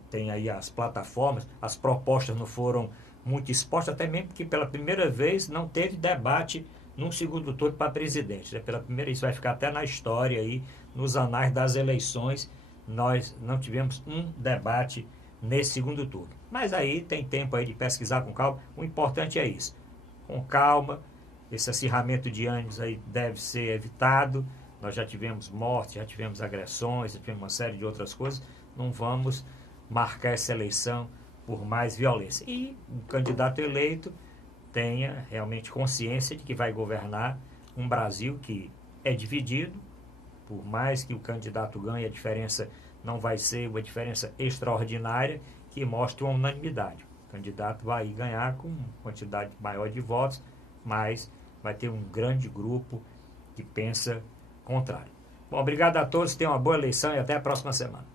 Tem aí as plataformas, as propostas não foram muito expostas, até mesmo porque pela primeira vez não teve debate num segundo turno para presidente. Né? Pela primeira vez, isso vai ficar até na história aí, nos anais das eleições, nós não tivemos um debate nesse segundo turno. Mas aí tem tempo aí de pesquisar com calma. O importante é isso. Com calma, esse acirramento de ânimos aí deve ser evitado. Nós já tivemos mortes, já tivemos agressões, já tivemos uma série de outras coisas. Não vamos marcar essa eleição por mais violência. E o candidato eleito tenha realmente consciência de que vai governar um Brasil que é dividido. Por mais que o candidato ganhe, a diferença não vai ser uma diferença extraordinária que mostre uma unanimidade. O candidato vai ganhar com quantidade maior de votos, mas vai ter um grande grupo que pensa contrário. Bom, obrigado a todos, tenham uma boa eleição e até a próxima semana.